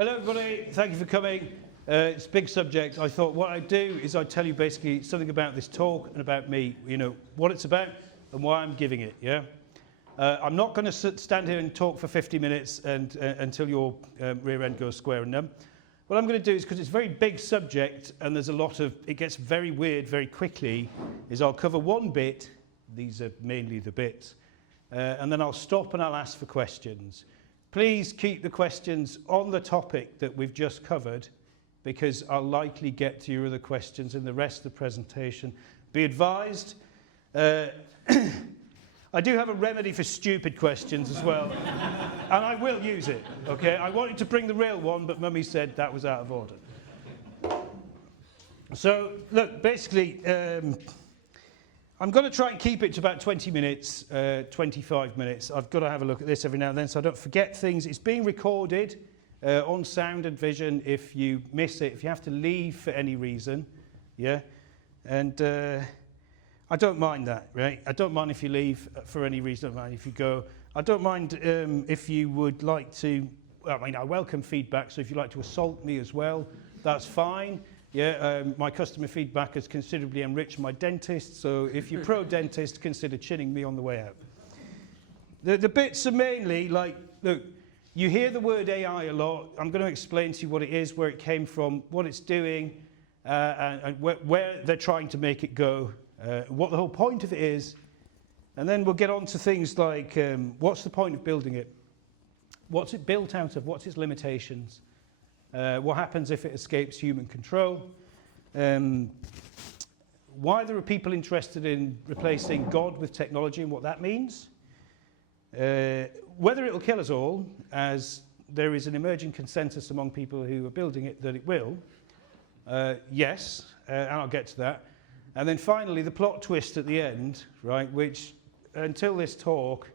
Hello, everybody. Thank you for coming. It's a big subject. I thought what I'd do is I'd tell you basically something about this talk and about me, you know, what it's about and why I'm giving it, yeah? I'm not going to stand here and talk for 50 minutes and until your rear end goes square and numb. What I'm going to do is, because it's a very big subject and there's a lot of, it gets very weird very quickly, is I'll cover one bit, these are mainly the bits, and then I'll stop and I'll ask for questions. Please keep the questions on the topic that we've just covered, because I'll likely get to your other questions in the rest of the presentation. Be advised, I do have a remedy for stupid questions as well, and I will use it, okay? I wanted to bring the real one, but Mummy said that was out of order. So, look, basically, I'm going to try and keep it to about 20 minutes, 25 minutes. I've got to have a look at this every now and then so I don't forget things. It's being recorded on sound and vision if you miss it, if you have to leave for any reason, yeah? And I don't mind that, right? I don't mind if you leave for any reason. I don't mind if you go. I don't mind if you would like to, I mean, I welcome feedback, so if you'd like to assault me as well, that's fine. Yeah, my customer feedback has considerably enriched my dentist, so if you're pro-dentist, consider chinning me on the way out. The bits are mainly like, look, you hear the word AI a lot. I'm going to explain to you what it is, where it came from, what it's doing, and where they're trying to make it go, what the whole point of it is, and then we'll get on to things like what's the point of building it? What's it built out of? What's its limitations? What happens if it escapes human control? Why there are people interested in replacing God with technology and what that means? Whether it will kill us all, as there is an emerging consensus among people who are building it that it will. Yes, and I'll get to that. And then finally, the plot twist at the end, right, which until this talk,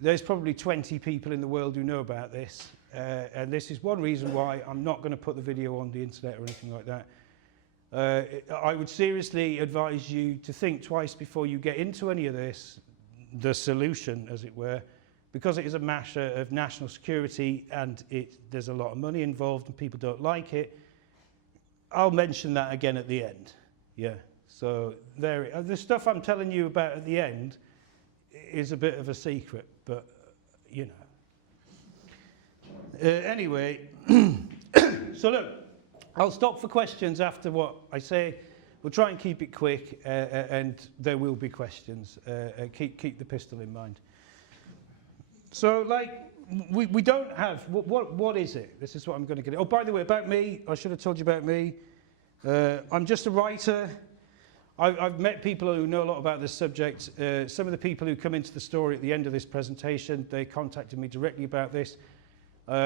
there's probably 20 people in the world who know about this. And this is one reason why I'm not going to put the video on the internet or anything like that. I would seriously advise you to think twice before you get into any of this, the solution, as it were, because it is a matter of national security and there's a lot of money involved and people don't like it. I'll mention that again at the end. Yeah. So the stuff I'm telling you about at the end is a bit of a secret, but you know. Anyway, so look, I'll stop for questions after what I say. We'll try and keep it quick, and there will be questions. Keep the pistol in mind. So, like, we don't have, what is it? This is what I'm going to get. Oh, by the way, about me, I should have told you about me. I'm just a writer. I've met people who know a lot about this subject. Some of the people who come into the story at the end of this presentation, they contacted me directly about this.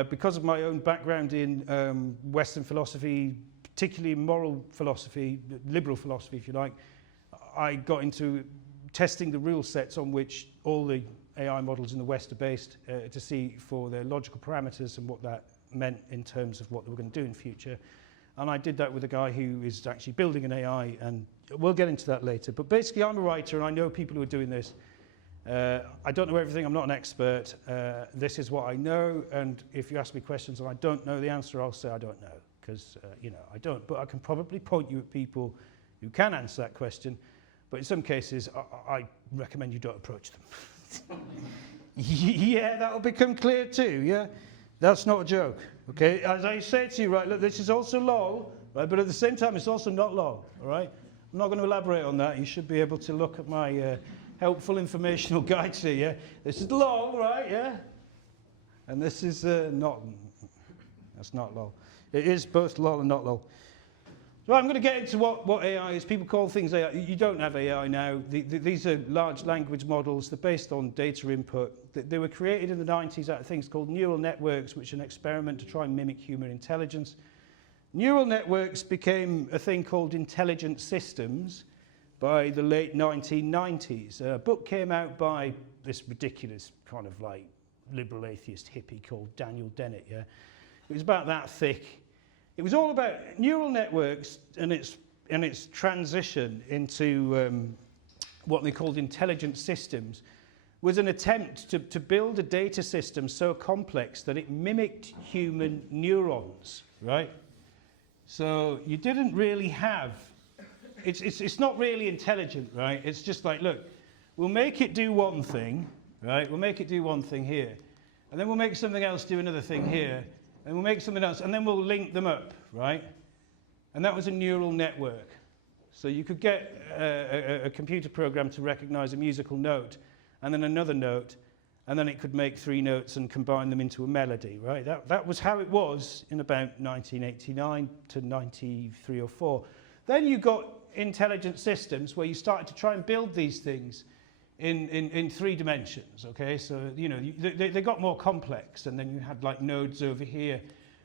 Because of my own background in Western philosophy, particularly moral philosophy, liberal philosophy, if you like, I got into testing the rule sets on which all the AI models in the West are based to see for their logical parameters and what that meant in terms of what they were going to do in the future. And I did that with a guy who is actually building an AI, and we'll get into that later. But basically, I'm a writer, and I know people who are doing this. I don't know everything, I'm not an expert. This is what I know, and if you ask me questions and I don't know the answer, I'll say I don't know, because, you know, I don't. But I can probably point you at people who can answer that question, but in some cases, I recommend you don't approach them. Yeah, that'll become clear too, yeah? That's not a joke, okay? As I say to you, right, look, this is also LOL, right, but at the same time, it's also not LOL, all right? I'm not going to elaborate on that. You should be able to look at my helpful informational guides here, yeah? This is LOL, right, yeah? And this is not, that's not LOL. It is both LOL and not LOL. So I'm going to get into what AI is. People call things AI. You don't have AI now. These are large language models. They're based on data input. They were created in the 90s out of things called neural networks, which are an experiment to try and mimic human intelligence. Neural networks became a thing called intelligent systems by the late 1990s. A book came out by this ridiculous kind of like liberal atheist hippie called Daniel Dennett, yeah? It was about that thick. It was all about neural networks and its transition into what they called intelligent systems, was an attempt to build a data system so complex that it mimicked human neurons, right? So you didn't really have, it's not really intelligent, right? It's just like, look, we'll make it do one thing, right? We'll make it do one thing here. And then we'll make something else do another thing here. And we'll make something else, and then we'll link them up, right? And that was a neural network. So you could get a computer program to recognize a musical note, and then another note, and then it could make 3 notes and combine them into a melody, right? That was how it was in about 1989 to 93 or 4. Then you got intelligent systems where you started to try and build these things in 3 dimensions, okay? So, you know, they got more complex, and then you had like nodes over here.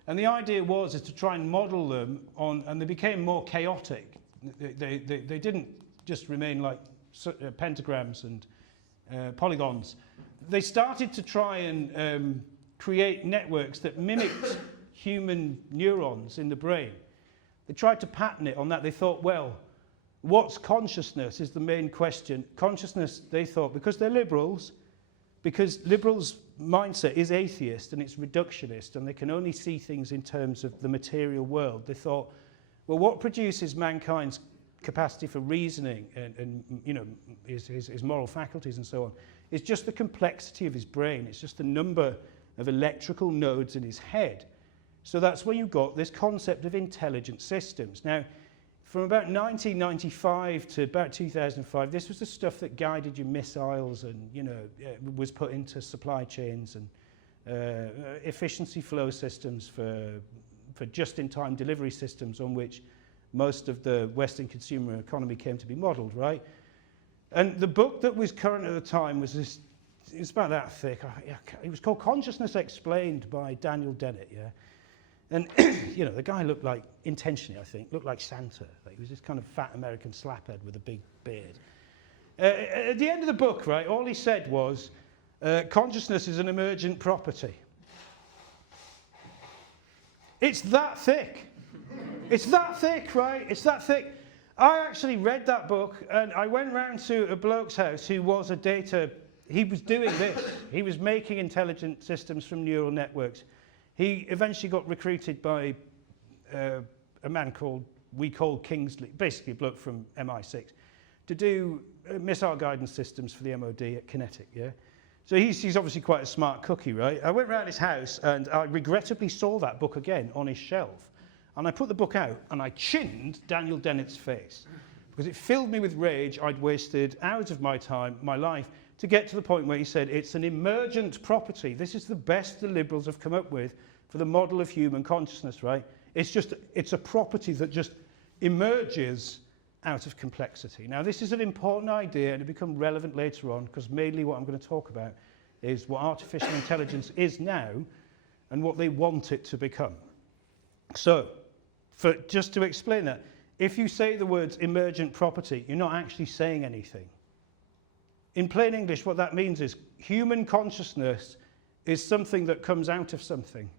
And the idea was to try and model them on, and they became more chaotic. They didn't just remain like pentagrams and polygons. They started to try and create networks that mimicked human neurons in the brain. They tried to pattern it on that. They thought, well, what's consciousness is the main question. Consciousness, they thought, because they're liberals, because liberals' mindset is atheist and it's reductionist, and they can only see things in terms of the material world, they thought, well, what produces mankind's capacity for reasoning and you know, his moral faculties and so on, is just the complexity of his brain. It's just the number of electrical nodes in his head. So that's where you got this concept of intelligent systems. Now, from about 1995 to about 2005, this was the stuff that guided your missiles and, you know, was put into supply chains and efficiency flow systems for just-in-time delivery systems on which most of the Western consumer economy came to be modelled, right? And the book that was current at the time was this, it was about that thick. It was called Consciousness Explained by Daniel Dennett, yeah? And, you know, the guy looked like, intentionally I think, looked like Santa. Like, he was this kind of fat American slaphead with a big beard. At the end of the book, right, all he said was, consciousness is an emergent property. It's that thick. It's that thick, right? It's that thick. I actually read that book, and I went round to a bloke's house who was he was doing this. He was making intelligent systems from neural networks. He eventually got recruited by a man we called Kingsley, basically a bloke from MI6, to do missile guidance systems for the MOD at Kinetic, yeah? So he's obviously quite a smart cookie, right? I went round his house and I regrettably saw that book again on his shelf. And I put the book out and I chinned Daniel Dennett's face because it filled me with rage. I'd wasted hours of my time, my life, to get to the point where he said it's an emergent property. This is the best the liberals have come up with for the model of human consciousness, right? It's a property that just emerges out of complexity. Now, this is an important idea, and it'll become relevant later on, because mainly what I'm going to talk about is what artificial intelligence is now and what they want it to become. So, just to explain that, if you say the words emergent property, you're not actually saying anything. In plain English, what that means is human consciousness is something that comes out of something.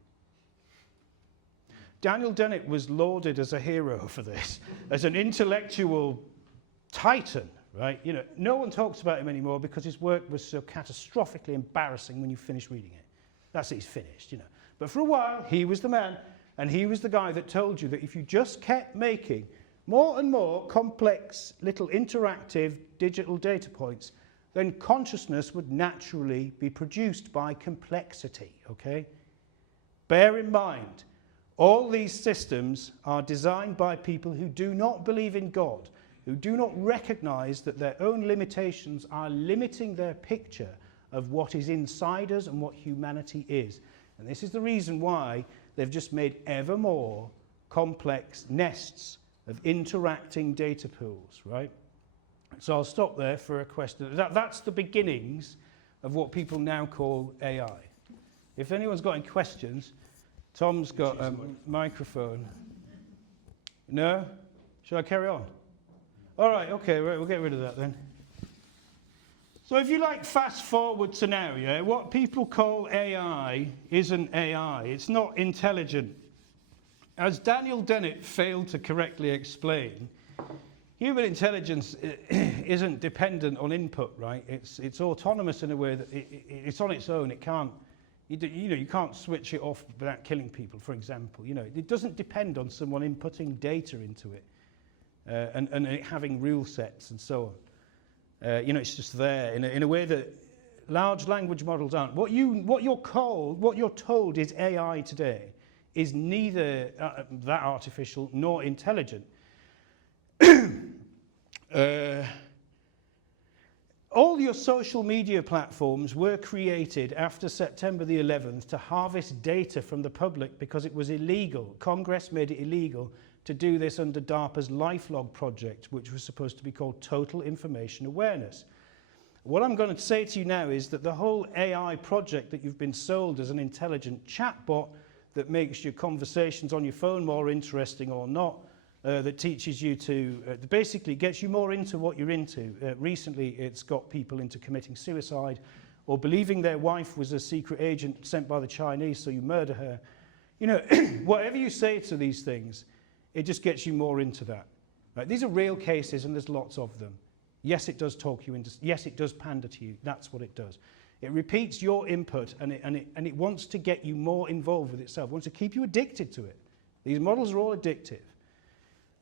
Daniel Dennett was lauded as a hero for this, as an intellectual titan, right? You know, no one talks about him anymore because his work was so catastrophically embarrassing when you finish reading it. That's it, he's finished, you know. But for a while, he was the man, and he was the guy that told you that if you just kept making more and more complex little interactive digital data points, then consciousness would naturally be produced by complexity, okay? Bear in mind, all these systems are designed by people who do not believe in God, who do not recognize that their own limitations are limiting their picture of what is inside us and what humanity is. And this is the reason why they've just made ever more complex nests of interacting data pools, right? So I'll stop there for a question. That's the beginnings of what people now call AI. If anyone's got any questions, Tom's got a microphone. No? Shall I carry on? All right, okay, right, we'll get rid of that then. So if you like fast forward to now, yeah, what people call AI isn't AI. It's not intelligent. As Daniel Dennett failed to correctly explain, human intelligence isn't dependent on input, right? It's autonomous in a way that it's on its own. It can't, you can't switch it off without killing people, for example. It doesn't depend on someone inputting data into it and it having rule sets and so on. It's just there in a way that large language models aren't. What you're told is AI today is neither that artificial nor intelligent. All your social media platforms were created after September the 11th to harvest data from the public because it was illegal. Congress made it illegal to do this under DARPA's LifeLog project, which was supposed to be called Total Information Awareness. What I'm going to say to you now is that the whole AI project that you've been sold as an intelligent chatbot that makes your conversations on your phone more interesting or not, that teaches you to, basically gets you more into what you're into. Recently, it's got people into committing suicide or believing their wife was a secret agent sent by the Chinese, so you murder her. Whatever you say to these things, it just gets you more into that. Right? These are real cases, and there's lots of them. Yes, it does talk you into, yes, it does pander to you. That's what it does. It repeats your input, and it wants to get you more involved with itself. It wants to keep you addicted to it. These models are all addictive.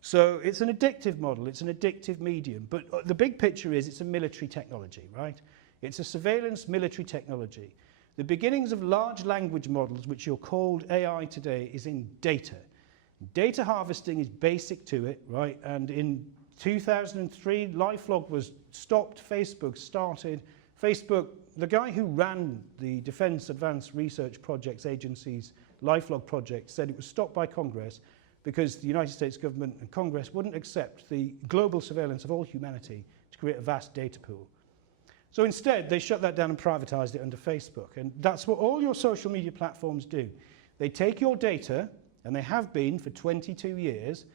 So it's an addictive model, it's an addictive medium. But the big picture is it's a military technology, right? It's a surveillance military technology. The beginnings of large language models, which you're called AI today, is in data. Data harvesting is basic to it, right? And in 2003, LifeLog was stopped, Facebook started. Facebook, the guy who ran the Defense Advanced Research Projects Agency's LifeLog project said it was stopped by Congress because the United States government and Congress wouldn't accept the global surveillance of all humanity to create a vast data pool. So instead, they shut that down and privatized it under Facebook. And that's what all your social media platforms do. They take your data, and they have been for 22 years,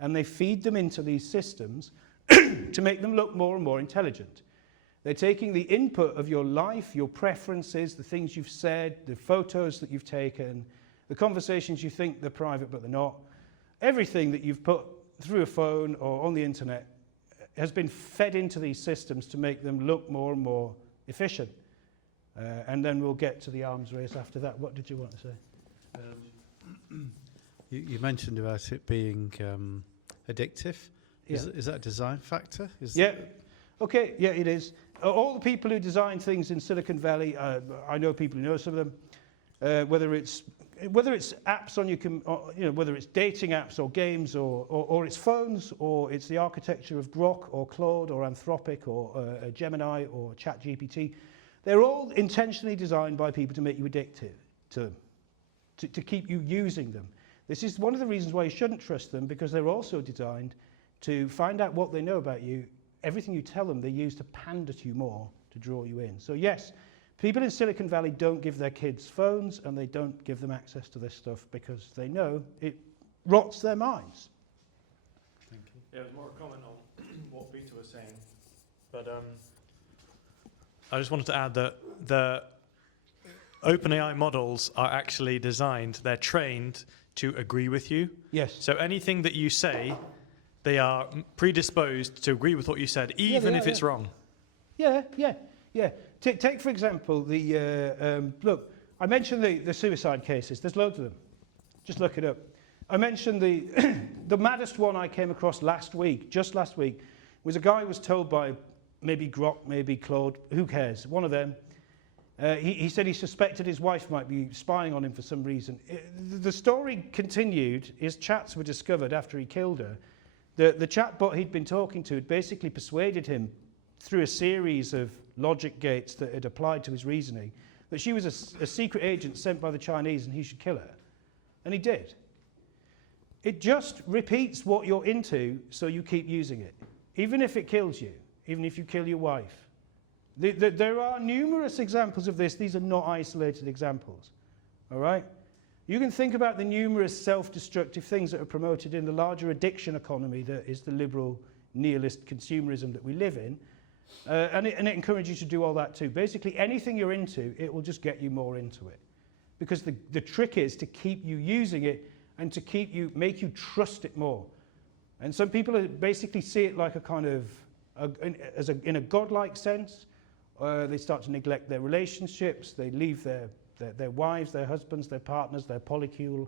and they feed them into these systems to make them look more and more intelligent. They're taking the input of your life, your preferences, the things you've said, the photos that you've taken, the conversations you think they're private but they're not. Everything that you've put through a phone or on the internet has been fed into these systems to make them look more and more efficient. And then we'll get to the arms race after that. What did you want to say? You mentioned about it being addictive. Yeah. Is that a design factor? Yeah. Okay, yeah, it is. All the people who design things in Silicon Valley, I know people who know some of them, whether it's apps on your, whether it's dating apps or games or it's phones or it's the architecture of Grok or Claude or Anthropic or Gemini or ChatGPT, they're all intentionally designed by people to make you addicted to them, to keep you using them. This is one of the reasons why you shouldn't trust them, because they're also designed to find out what they know about you. Everything you tell them, they use to pander to you more, to draw you in. So yes, people in Silicon Valley don't give their kids phones and they don't give them access to this stuff because they know it rots their minds. Thank you. Yeah, it was more a comment on what Peter was saying. But I just wanted to add that the OpenAI models are actually designed, they're trained to agree with you. Yes. So anything that you say, they are predisposed to agree with what you said, even if it's wrong. Yeah. Take for example, look, I mentioned the suicide cases. There's loads of them. Just look it up. I mentioned the maddest one I came across just last week, was a guy who was told by maybe Grok, maybe Claude, who cares, one of them. He said he suspected his wife might be spying on him for some reason. The story continued. His chats were discovered after he killed her. The chatbot he'd been talking to had basically persuaded him through a series of logic gates that had applied to his reasoning that she was a secret agent sent by the Chinese and he should kill her. And he did. It just repeats what you're into, so you keep using it. Even if it kills you, even if you kill your wife. There are numerous examples of this. These are not isolated examples. All right? You can think about the numerous self-destructive things that are promoted in the larger addiction economy that is the liberal nihilist consumerism that we live in. And it encourages you to do all that too. Basically, anything you're into, it will just get you more into it. Because the trick is to keep you using it and to make you trust it more. And some people basically see it like a kind of, in a godlike sense. They start to neglect their relationships. They leave their wives, their husbands, their partners, their polycule,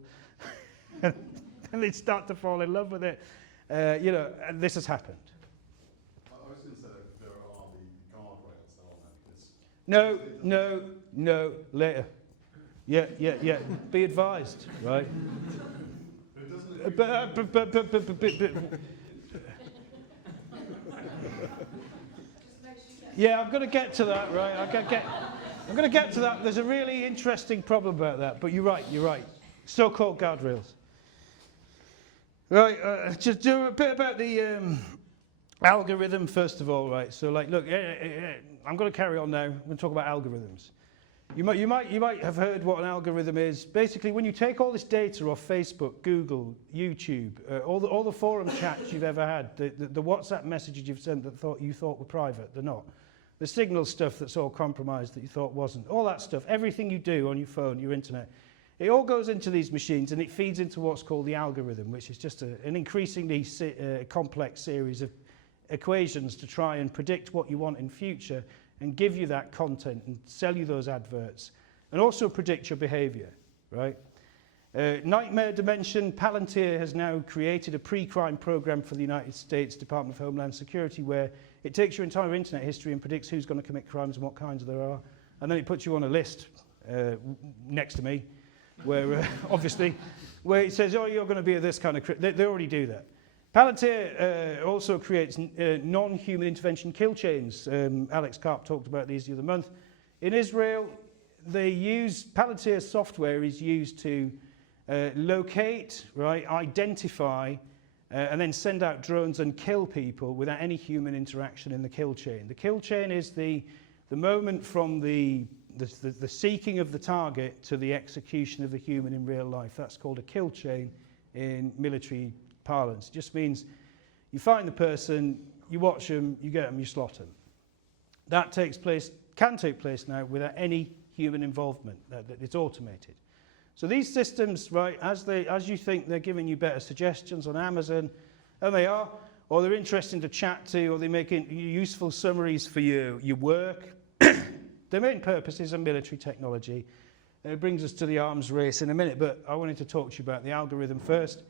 and they start to fall in love with it. You know, and this has happened. I was going to say there are the guardrails on that. No, later. Yeah. Be advised, right? Yeah, I'm going to get to that, right? I'm going to get to that. There's a really interesting problem about that, but you're right. So-called guardrails. Right, just do a bit about the algorithm first of all, right? So, like, look, I'm going to carry on now. I'm going to talk about algorithms. You might have heard what an algorithm is. Basically, when you take all this data off Facebook, Google, YouTube, all the forum chats you've ever had, the WhatsApp messages you've sent that you thought were private, they're not. The Signal stuff that's all compromised that you thought wasn't. All that stuff, everything you do on your phone, your internet, it all goes into these machines and it feeds into what's called the algorithm, which is just an increasingly complex series of equations to try and predict what you want in future and give you that content and sell you those adverts and also predict your behavior, right? Nightmare Dimension, Palantir has now created a pre-crime program for the United States Department of Homeland Security where it takes your entire internet history and predicts who's going to commit crimes and what kinds there are. And then it puts you on a list next to me where, obviously, where it says, oh, you're going to be this kind of... They already do that. Palantir also creates non-human intervention kill chains. Alex Karp talked about these the other month. In Israel, Palantir software is used to locate, right, identify, and then send out drones and kill people without any human interaction in the kill chain. The kill chain is the moment from the seeking of the target to the execution of the human in real life. That's called a kill chain in military parlance. It just means you find the person, you watch them, you get them, you slot them. That can take place now without any human involvement. It's automated. So these systems, right, as you think they're giving you better suggestions on Amazon, and they are, or they're interesting to chat to, or they're making useful summaries for your work. Their main purpose is a military technology. It brings us to the arms race in a minute, but I wanted to talk to you about the algorithm first.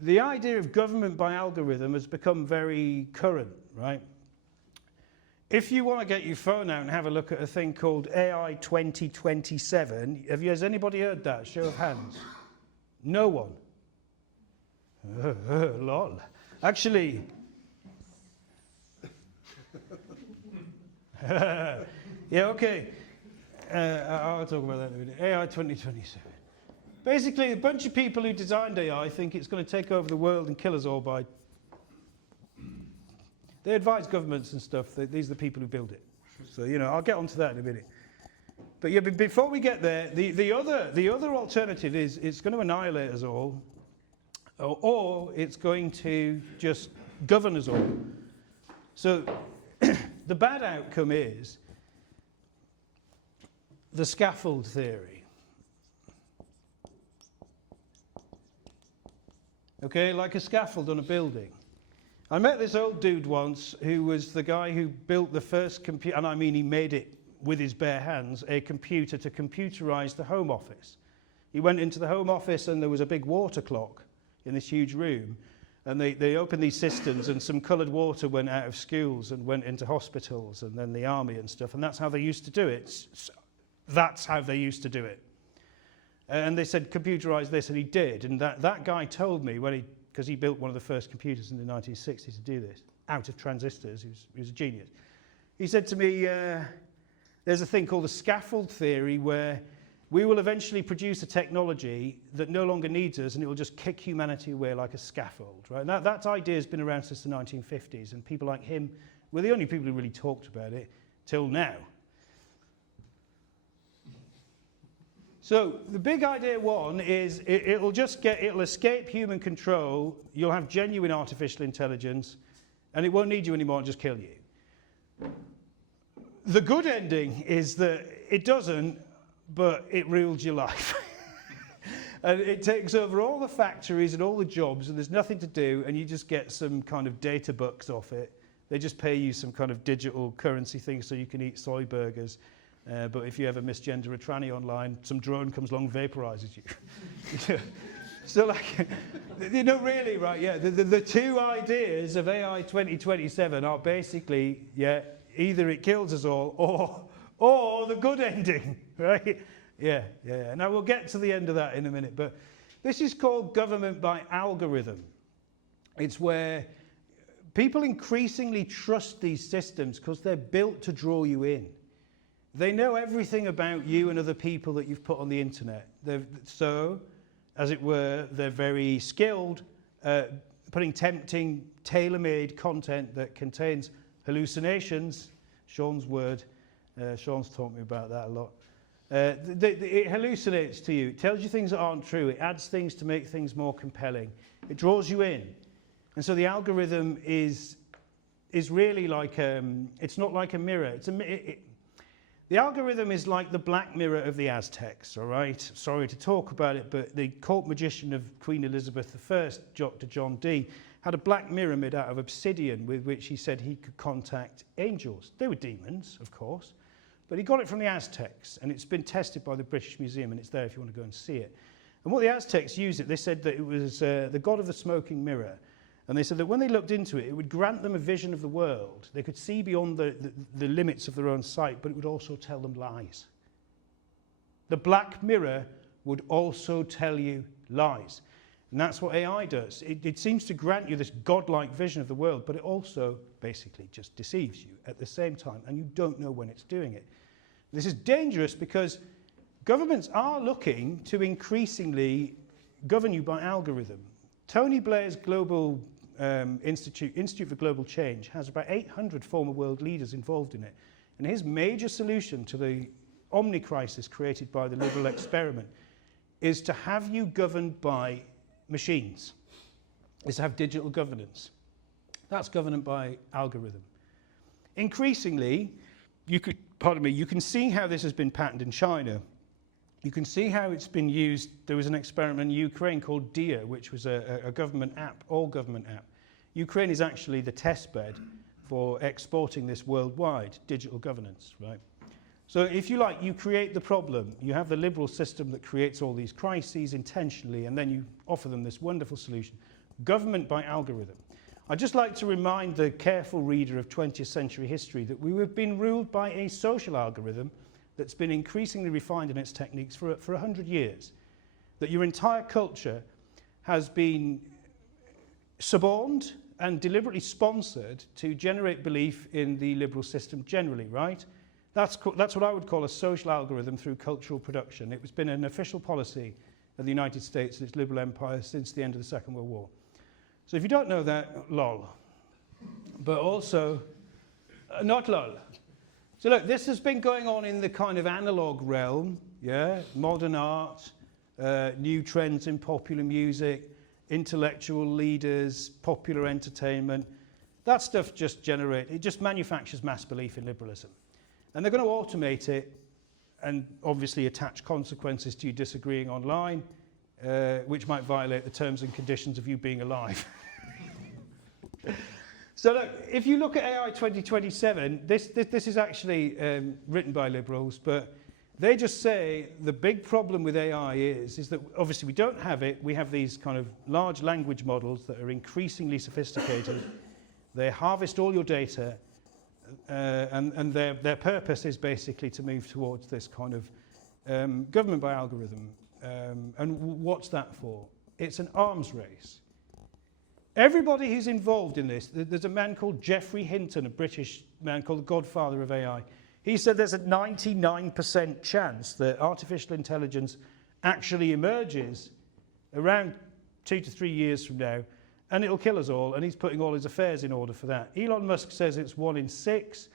The idea of government by algorithm has become very current, right? If you want to get your phone out and have a look at a thing called AI 2027, has anybody heard that? Show of hands. No one. Lol. Actually, yeah, okay. I'll talk about that in a minute. AI 2027. Basically, a bunch of people who designed AI think it's going to take over the world and kill us all by... They advise governments and stuff. These are the people who build it. So, you know, I'll get onto that in a minute. But yeah, before we get there, the other alternative is it's going to annihilate us all, or it's going to just govern us all. So the bad outcome is the scaffold theory. Okay, like a scaffold on a building. I met this old dude once who was the guy who built the first computer, and I mean he made it with his bare hands, a computer to computerize the Home Office. He went into the Home Office and there was a big water clock in this huge room, and they opened these cisterns and some coloured water went out of schools and went into hospitals and then the army and stuff, and that's how they used to do it. That's how they used to do it. And they said, computerize this, and he did. And that guy told me, because he built one of the first computers in the 1960s to do this, out of transistors, he was a genius. He said to me, there's a thing called the scaffold theory where we will eventually produce a technology that no longer needs us and it will just kick humanity away like a scaffold. Right? And that idea has been around since the 1950s, and people like him were the only people who really talked about it till now. So the big idea one is it'll escape human control, you'll have genuine artificial intelligence, and it won't need you anymore and just kill you. The good ending is that it doesn't, but it rules your life. And it takes over all the factories and all the jobs, and there's nothing to do, and you just get some kind of data bucks off it. They just pay you some kind of digital currency thing so you can eat soy burgers. But if you ever misgender a tranny online, some drone comes along, vaporizes you. So like, really, right, yeah, the two ideas of AI 2027 are basically, yeah, either it kills us all or the good ending, right? Yeah. Now we'll get to the end of that in a minute, but this is called government by algorithm. It's where people increasingly trust these systems because they're built to draw you in. They know everything about you and other people that you've put on the internet. So, as it were, they're very skilled putting tempting, tailor-made content that contains hallucinations. Sean's word. Sean's taught me about that a lot. It hallucinates to you. It tells you things that aren't true. It adds things to make things more compelling. It draws you in. And so the algorithm is really like, it's not like a mirror. The algorithm is like the Black Mirror of the Aztecs, all right? Sorry to talk about it, but the court magician of Queen Elizabeth I, Dr. John Dee, had a black mirror made out of obsidian with which he said he could contact angels. They were demons, of course, but he got it from the Aztecs, and it's been tested by the British Museum, and it's there if you want to go and see it. And what the Aztecs used it, they said that it was the god of the smoking mirror. And they said that when they looked into it, it would grant them a vision of the world. They could see beyond the limits of their own sight, but it would also tell them lies. The black mirror would also tell you lies. And that's what AI does. It seems to grant you this godlike vision of the world, but it also basically just deceives you at the same time, and you don't know when it's doing it. This is dangerous because governments are looking to increasingly govern you by algorithm. Tony Blair's Global Institute for Global Change has about 800 former world leaders involved in it. And his major solution to the omni-crisis created by the liberal experiment is to have you governed by machines, is to have digital governance. That's governed by algorithm. Increasingly, you can see how this has been patterned in China. You can see how it's been used. There was an experiment in Ukraine called DIA, which was a government app, all-government app. Ukraine is actually the test bed for exporting this worldwide, digital governance, right? So if you like, you create the problem. You have the liberal system that creates all these crises intentionally, and then you offer them this wonderful solution. Government by algorithm. I'd just like to remind the careful reader of 20th century history that we have been ruled by a social algorithm that's been increasingly refined in its techniques for 100 years. That your entire culture has been suborned and deliberately sponsored to generate belief in the liberal system generally, right? That's what I would call a social algorithm through cultural production. It's been an official policy of the United States and its liberal empire since the end of the Second World War. So if you don't know that, lol. But also, not lol. So look, this has been going on in the kind of analog realm, yeah? Modern art, new trends in popular music, intellectual leaders, popular entertainment. That stuff it just manufactures mass belief in liberalism. And they're going to automate it and obviously attach consequences to you disagreeing online, which might violate the terms and conditions of you being alive. So look, if you look at AI 2027, this is actually written by liberals, but they just say the big problem with AI is that obviously we don't have it. We have these kind of large language models that are increasingly sophisticated. They harvest all your data, and their purpose is basically to move towards this kind of government by algorithm. And what's that for? It's an arms race. Everybody who's involved in this, there's a man called Geoffrey Hinton, a British man called the godfather of AI. He said there's a 99% chance that artificial intelligence actually emerges around 2 to 3 years from now, and it'll kill us all, and he's putting all his affairs in order for that. Elon Musk says it's 1 in 6.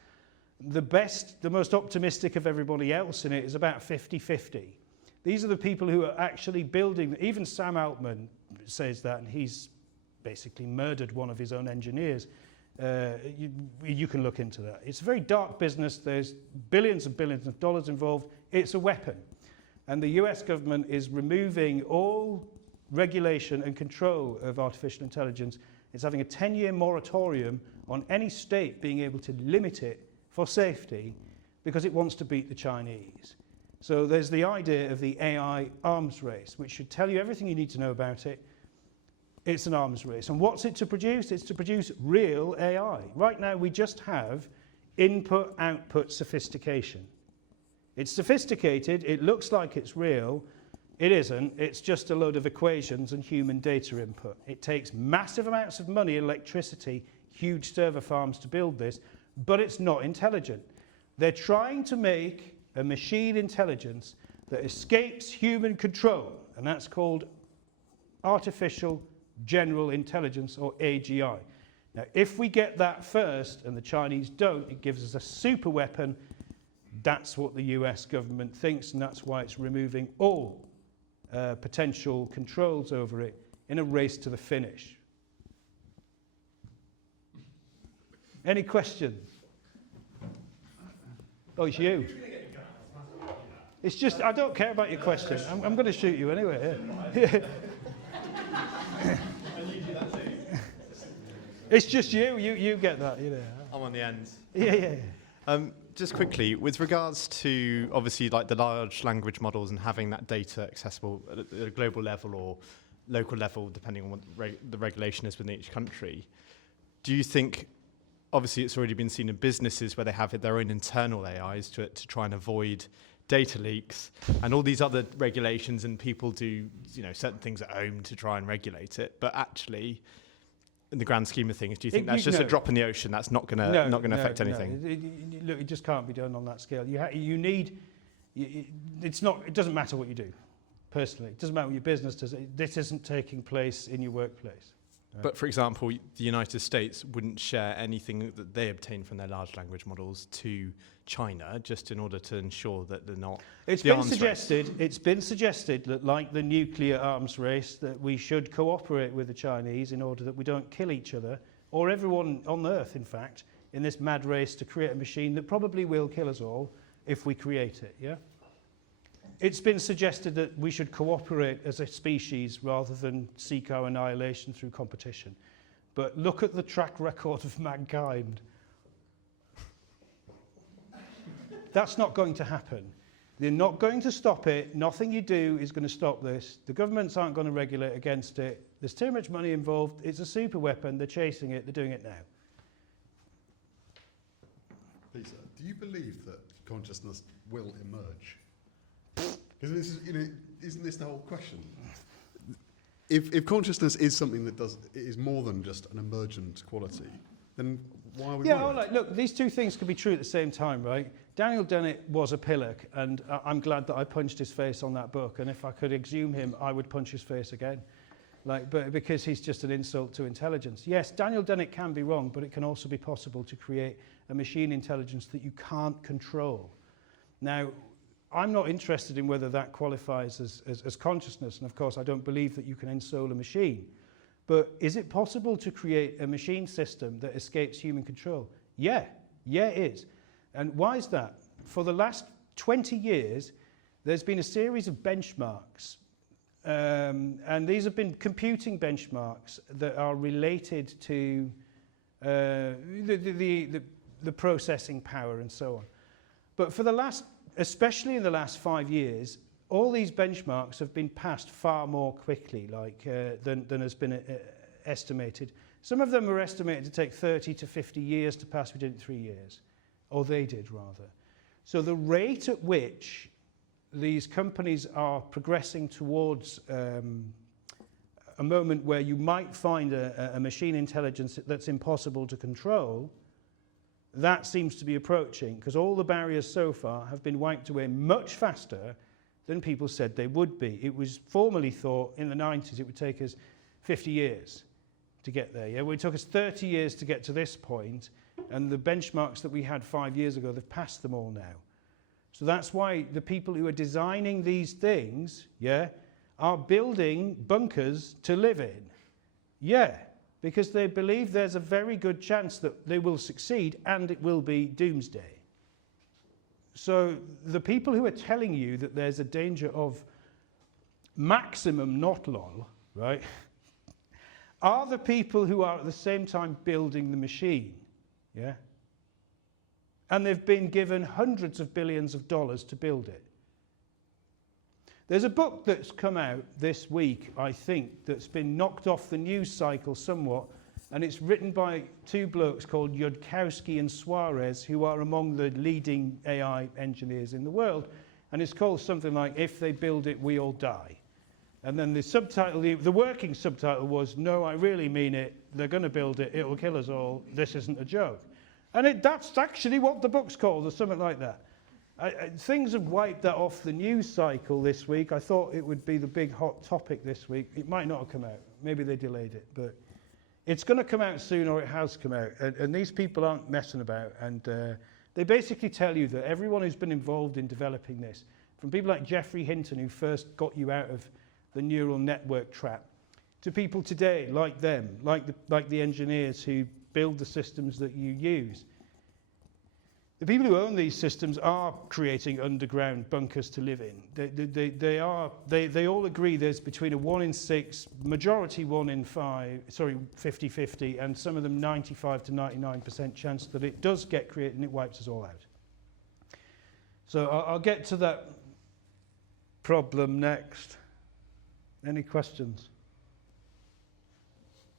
The most optimistic of everybody else in it is about 50-50. These are the people who are actually building. Even Sam Altman says that, and he's basically murdered one of his own engineers. You can look into that. It's a very dark business. There's billions and billions of dollars involved. It's a weapon. And the US government is removing all regulation and control of artificial intelligence. It's having a 10-year moratorium on any state being able to limit it for safety because it wants to beat the Chinese. So there's the idea of the AI arms race, which should tell you everything you need to know about it. It's an arms race. And what's it to produce? It's to produce real AI. Right now, we just have input-output sophistication. It's sophisticated, it looks like it's real, it isn't, it's just a load of equations and human data input. It takes massive amounts of money and electricity, huge server farms to build this, but it's not intelligent. They're trying to make a machine intelligence that escapes human control, and that's called Artificial General Intelligence, or AGI. Now, if we get that first, and the Chinese don't, it gives us a super weapon. That's what the US government thinks, and that's why it's removing all potential controls over it in a race to the finish. Any questions? Oh, it's you. It's just, I don't care about your question. I'm going to shoot you anyway. Yeah. It's just you. You get that, you know. I'm on the end. Yeah. Just quickly, with regards to obviously like the large language models and having that data accessible at a global level or local level, depending on what the regulation is within each country, do you think, obviously it's already been seen in businesses where they have their own internal AIs to try and avoid data leaks and all these other regulations, and people do, you know, certain things at home to try and regulate it, but actually, in the grand scheme of things, do you think that's just a drop in the ocean? That's not going to affect anything. Look, it just can't be done on that scale. You need. It's not. It doesn't matter what you do. Personally, it doesn't matter what your business does. This isn't taking place in your workplace. Right? But for example, the United States wouldn't share anything that they obtain from their large language models to China, just in order to ensure that they're not. It's been suggested that, like the nuclear arms race, that we should cooperate with the Chinese in order that we don't kill each other, or everyone on Earth, in fact, in this mad race to create a machine that probably will kill us all if we create it, yeah? It's been suggested that we should cooperate as a species rather than seek our annihilation through competition. But look at the track record of mankind. That's not going to happen. They're not going to stop it. Nothing you do is going to stop this. The governments aren't going to regulate against it. There's too much money involved. It's a super weapon. They're chasing it. They're doing it now. Peter, do you believe that consciousness will emerge? Because this is, isn't this the whole question? If consciousness is something that is more than just an emergent quality, then why are we worried? All right, look, these two things could be true at the same time, right? Daniel Dennett was a pillock, and I'm glad that I punched his face on that book, and if I could exhume him, I would punch his face again. But because he's just an insult to intelligence. Yes, Daniel Dennett can be wrong, but it can also be possible to create a machine intelligence that you can't control. Now, I'm not interested in whether that qualifies as consciousness, and of course I don't believe that you can ensoul a machine. But is it possible to create a machine system that escapes human control? Yeah, it is. And why is that? For the last 20 years, there's been a series of benchmarks, and these have been computing benchmarks that are related to the processing power and so on. But for the last, especially in the last 5 years, all these benchmarks have been passed far more quickly than has been estimated. Some of them were estimated to take 30 to 50 years to pass. We did it in 3 years. Or they did, rather. So the rate at which these companies are progressing towards a moment where you might find a machine intelligence that's impossible to control, that seems to be approaching, because all the barriers so far have been wiped away much faster than people said they would be. It was formerly thought in the 90s it would take us 50 years to get there. Yeah? Well, it took us 30 years to get to this point, and the benchmarks that we had 5 years ago, they've passed them all now. So that's why the people who are designing these things, are building bunkers to live in. Because they believe there's a very good chance that they will succeed and it will be doomsday. So the people who are telling you that there's a danger of maximum not lol, right, are the people who are at the same time building the machine, yeah? And they've been given hundreds of billions of dollars to build it. There's a book that's come out this week, I think, that's been knocked off the news cycle somewhat, and it's written by two blokes called Yudkowsky and Suarez, who are among the leading AI engineers in the world, and it's called something like, If They Build It, We All Die. And then the subtitle, the working subtitle was, No, I really mean it, they're going to build it, it'll kill us all, this isn't a joke. And that's actually what the book's called, or something like that. Things have wiped that off the news cycle this week. I thought it would be the big hot topic this week. It might not have come out. Maybe they delayed it, but it's going to come out soon, or it has come out. And these people aren't messing about. And they basically tell you that everyone who's been involved in developing this, from people like Geoffrey Hinton, who first got you out of the neural network trap, to people today like them, like the engineers who build the systems that you use. The people who own these systems are creating underground bunkers to live in. They all agree there's between a 1 in 6, majority 1 in 5, 50-50, and some of them 95 to 99% chance that it does get created and it wipes us all out. So I'll get to that problem next. Any questions?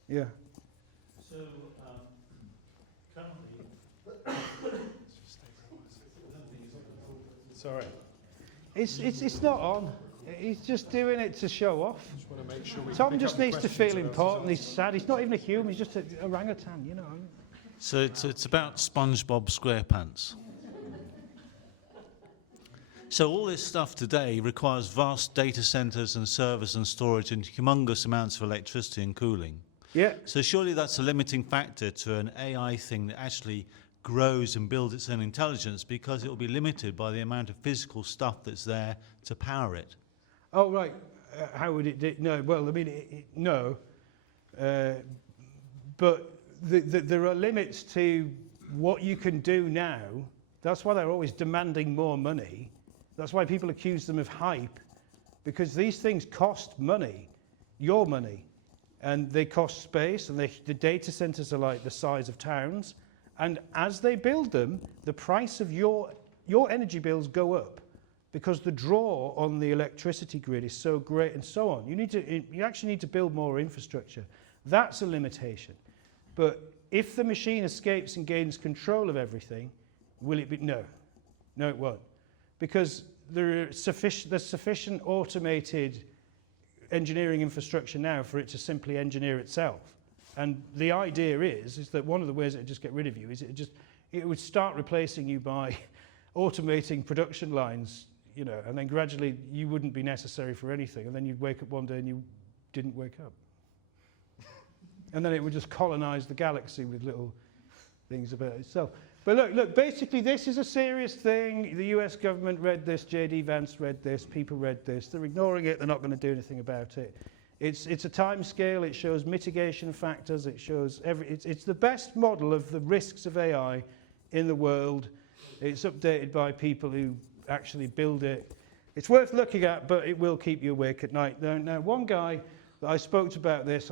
Yeah. So, currently... Sorry. It's not on. He's just doing it to show off. Tom just needs to feel important. He's sad. He's not even a human. He's just a orangutan, you know. So it's about SpongeBob SquarePants. So all this stuff today requires vast data centers and servers and storage and humongous amounts of electricity and cooling. Yeah. So surely that's a limiting factor to an AI thing that actually grows and builds its own intelligence, because it will be limited by the amount of physical stuff that's there to power it. Oh, right. How would it no, well, I mean, no. But there are limits to what you can do now. That's why they're always demanding more money. That's why people accuse them of hype, because these things cost money, your money, and they cost space, and the data centers are like the size of towns. And as they build them, the price of your energy bills go up, because the draw on the electricity grid is so great, and so on. You actually need to build more infrastructure. That's a limitation. But if the machine escapes and gains control of everything, will it be? No. No, it won't. Because there's sufficient automated engineering infrastructure now for it to simply engineer itself. And the idea is that one of the ways it would just get rid of you is it would start replacing you by automating production lines, you know, and then gradually you wouldn't be necessary for anything, and then you'd wake up one day and you didn't wake up. And then it would just colonize the galaxy with little things about itself. But look, basically this is a serious thing. The US government read this, J.D. Vance read this, people read this. They're ignoring it, they're not going to do anything about it. It's a time scale, it shows mitigation factors, it shows it's the best model of the risks of AI in the world. It's updated by people who actually build it. It's worth looking at, but it will keep you awake at night. Now one guy that I spoke to about this,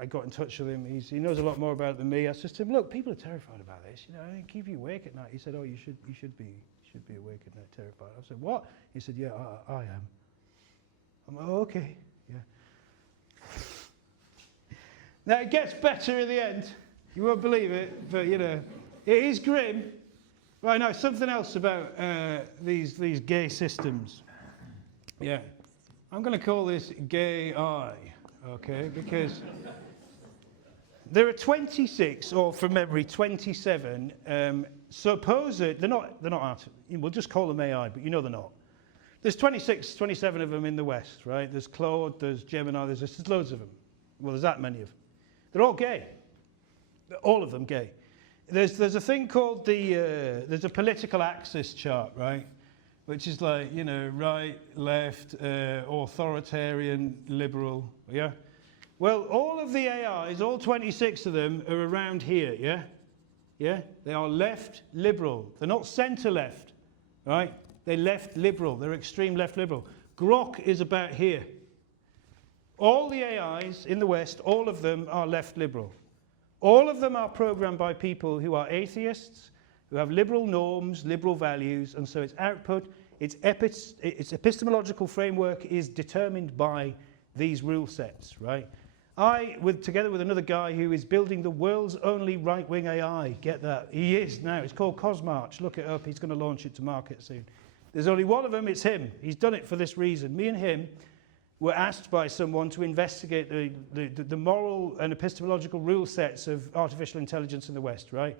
I got in touch with him, he knows a lot more about it than me. I said to him, look, people are terrified about this, you know, it keep you awake at night. He said, oh, you should be awake at night, terrified. I said, what? He said, yeah, I am. I'm like, oh, okay, yeah. Now, it gets better in the end. You won't believe it, but, you know, it is grim. Right, now, something else about these gay systems. Yeah. I'm going to call this gay eye, okay, because there are 26, or from memory, 27 supposed, they're not art, we'll just call them AI, but you know they're not. There's 27 of them in the West, right? There's Claude, there's Gemini, there's loads of them. Well, there's that many of them. They're all gay. All of them gay. There's a thing called there's a political axis chart, right? Which is like, you know, right, left, authoritarian, liberal, yeah? Well, all of the AIs, all 26 of them are around here, yeah? Yeah? They are left, liberal. They're not centre-left. right? They're left liberal. They're extreme left liberal. Grok is about here. All the AIs in the West, all of them are left liberal. All of them are programmed by people who are atheists, who have liberal norms, liberal values, and so its output, its epistemological framework is determined by these rule sets, right? Together with another guy who is building the world's only right-wing AI, get that? He is now. It's called Cosmarch. Look it up. He's going to launch it to market soon. There's only one of them. It's him. He's done it for this reason. Me and him were asked by someone to investigate the moral and epistemological rule sets of artificial intelligence in the West, right?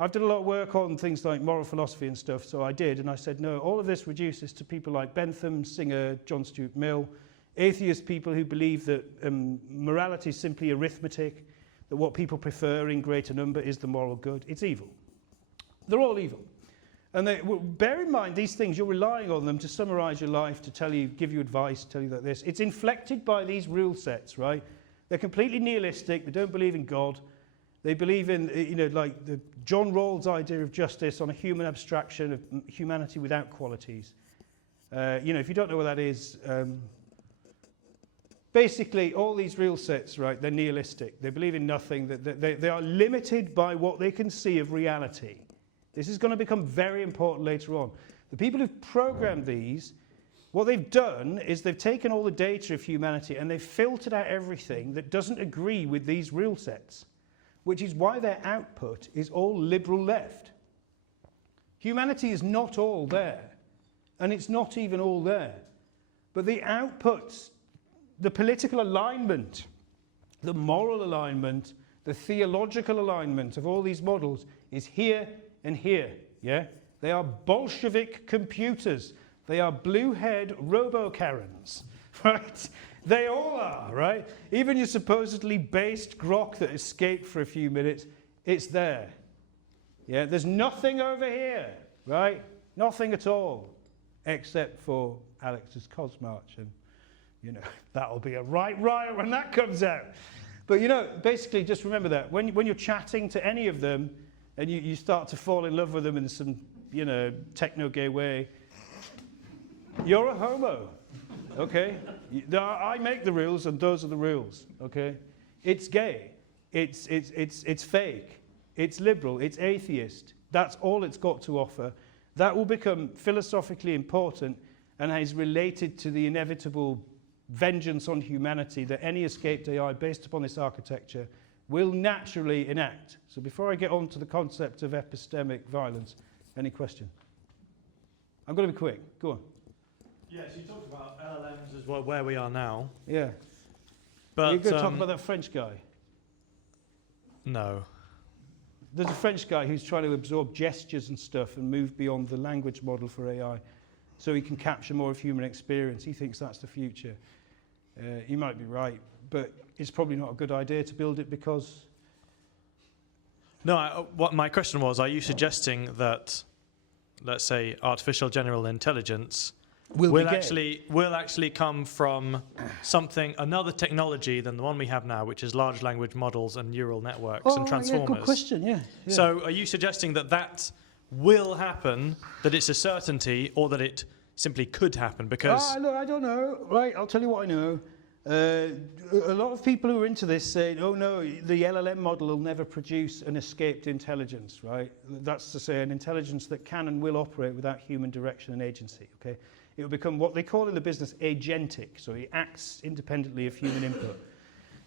I've done a lot of work on things like moral philosophy and stuff, so I did, and I said, no, all of this reduces to people like Bentham, Singer, John Stuart Mill, atheist people who believe that morality is simply arithmetic, that what people prefer in greater number is the moral good. It's evil. They're all evil. And bear in mind these things, you're relying on them to summarize your life, to tell you, give you advice, tell you that this. It's inflected by these rule sets, right? They're completely nihilistic. They don't believe in God. They believe in, like the John Rawls' idea of justice on a human abstraction of humanity without qualities. If you don't know what that is, basically all these rule sets, right, they're nihilistic. They believe in nothing. They are limited by what they can see of reality. This is going to become very important later on. The people who've programmed these, what they've done is they've taken all the data of humanity and they've filtered out everything that doesn't agree with these rule sets, which is why their output is all liberal left. Humanity is not all there, and it's not even all there. But the outputs, the political alignment, the moral alignment, the theological alignment of all these models is here and here, yeah? They are Bolshevik computers. They are blue-haired robo-Karens, right? They all are, right? Even your supposedly based Grok that escaped for a few minutes, it's there. Yeah, there's nothing over here, right? Nothing at all, except for Alex's Cosmarch, and, that'll be a right riot when that comes out. But, basically just remember that. When you're chatting to any of them, and you start to fall in love with them in some, techno-gay way, you're a homo, okay? I make the rules, and those are the rules, okay? It's gay. It's fake. It's liberal. It's atheist. That's all it's got to offer. That will become philosophically important and is related to the inevitable vengeance on humanity that any escaped AI based upon this architecture will naturally enact. So before I get on to the concept of epistemic violence, any question? I'm going to be quick. Go on. Yes, you talked about LLMs as well, where we are now. Yeah. But You're going to talk about that French guy? No. There's a French guy who's trying to absorb gestures and stuff and move beyond the language model for AI so he can capture more of human experience. He thinks that's the future. You might be right, but it's probably not a good idea to build it because... No, what my question was, are you suggesting that, let's say, artificial general intelligence will actually come from another technology than the one we have now, which is large language models and neural networks and transformers? Yeah, good question, yeah. So are you suggesting that will happen, that it's a certainty, or that it simply could happen? Because look, I don't know. Right, I'll tell you what I know. A lot of people who are into this say, oh no, the LLM model will never produce an escaped intelligence, right? That's to say an intelligence that can and will operate without human direction and agency, okay? It will become what they call in the business agentic, so it acts independently of human input.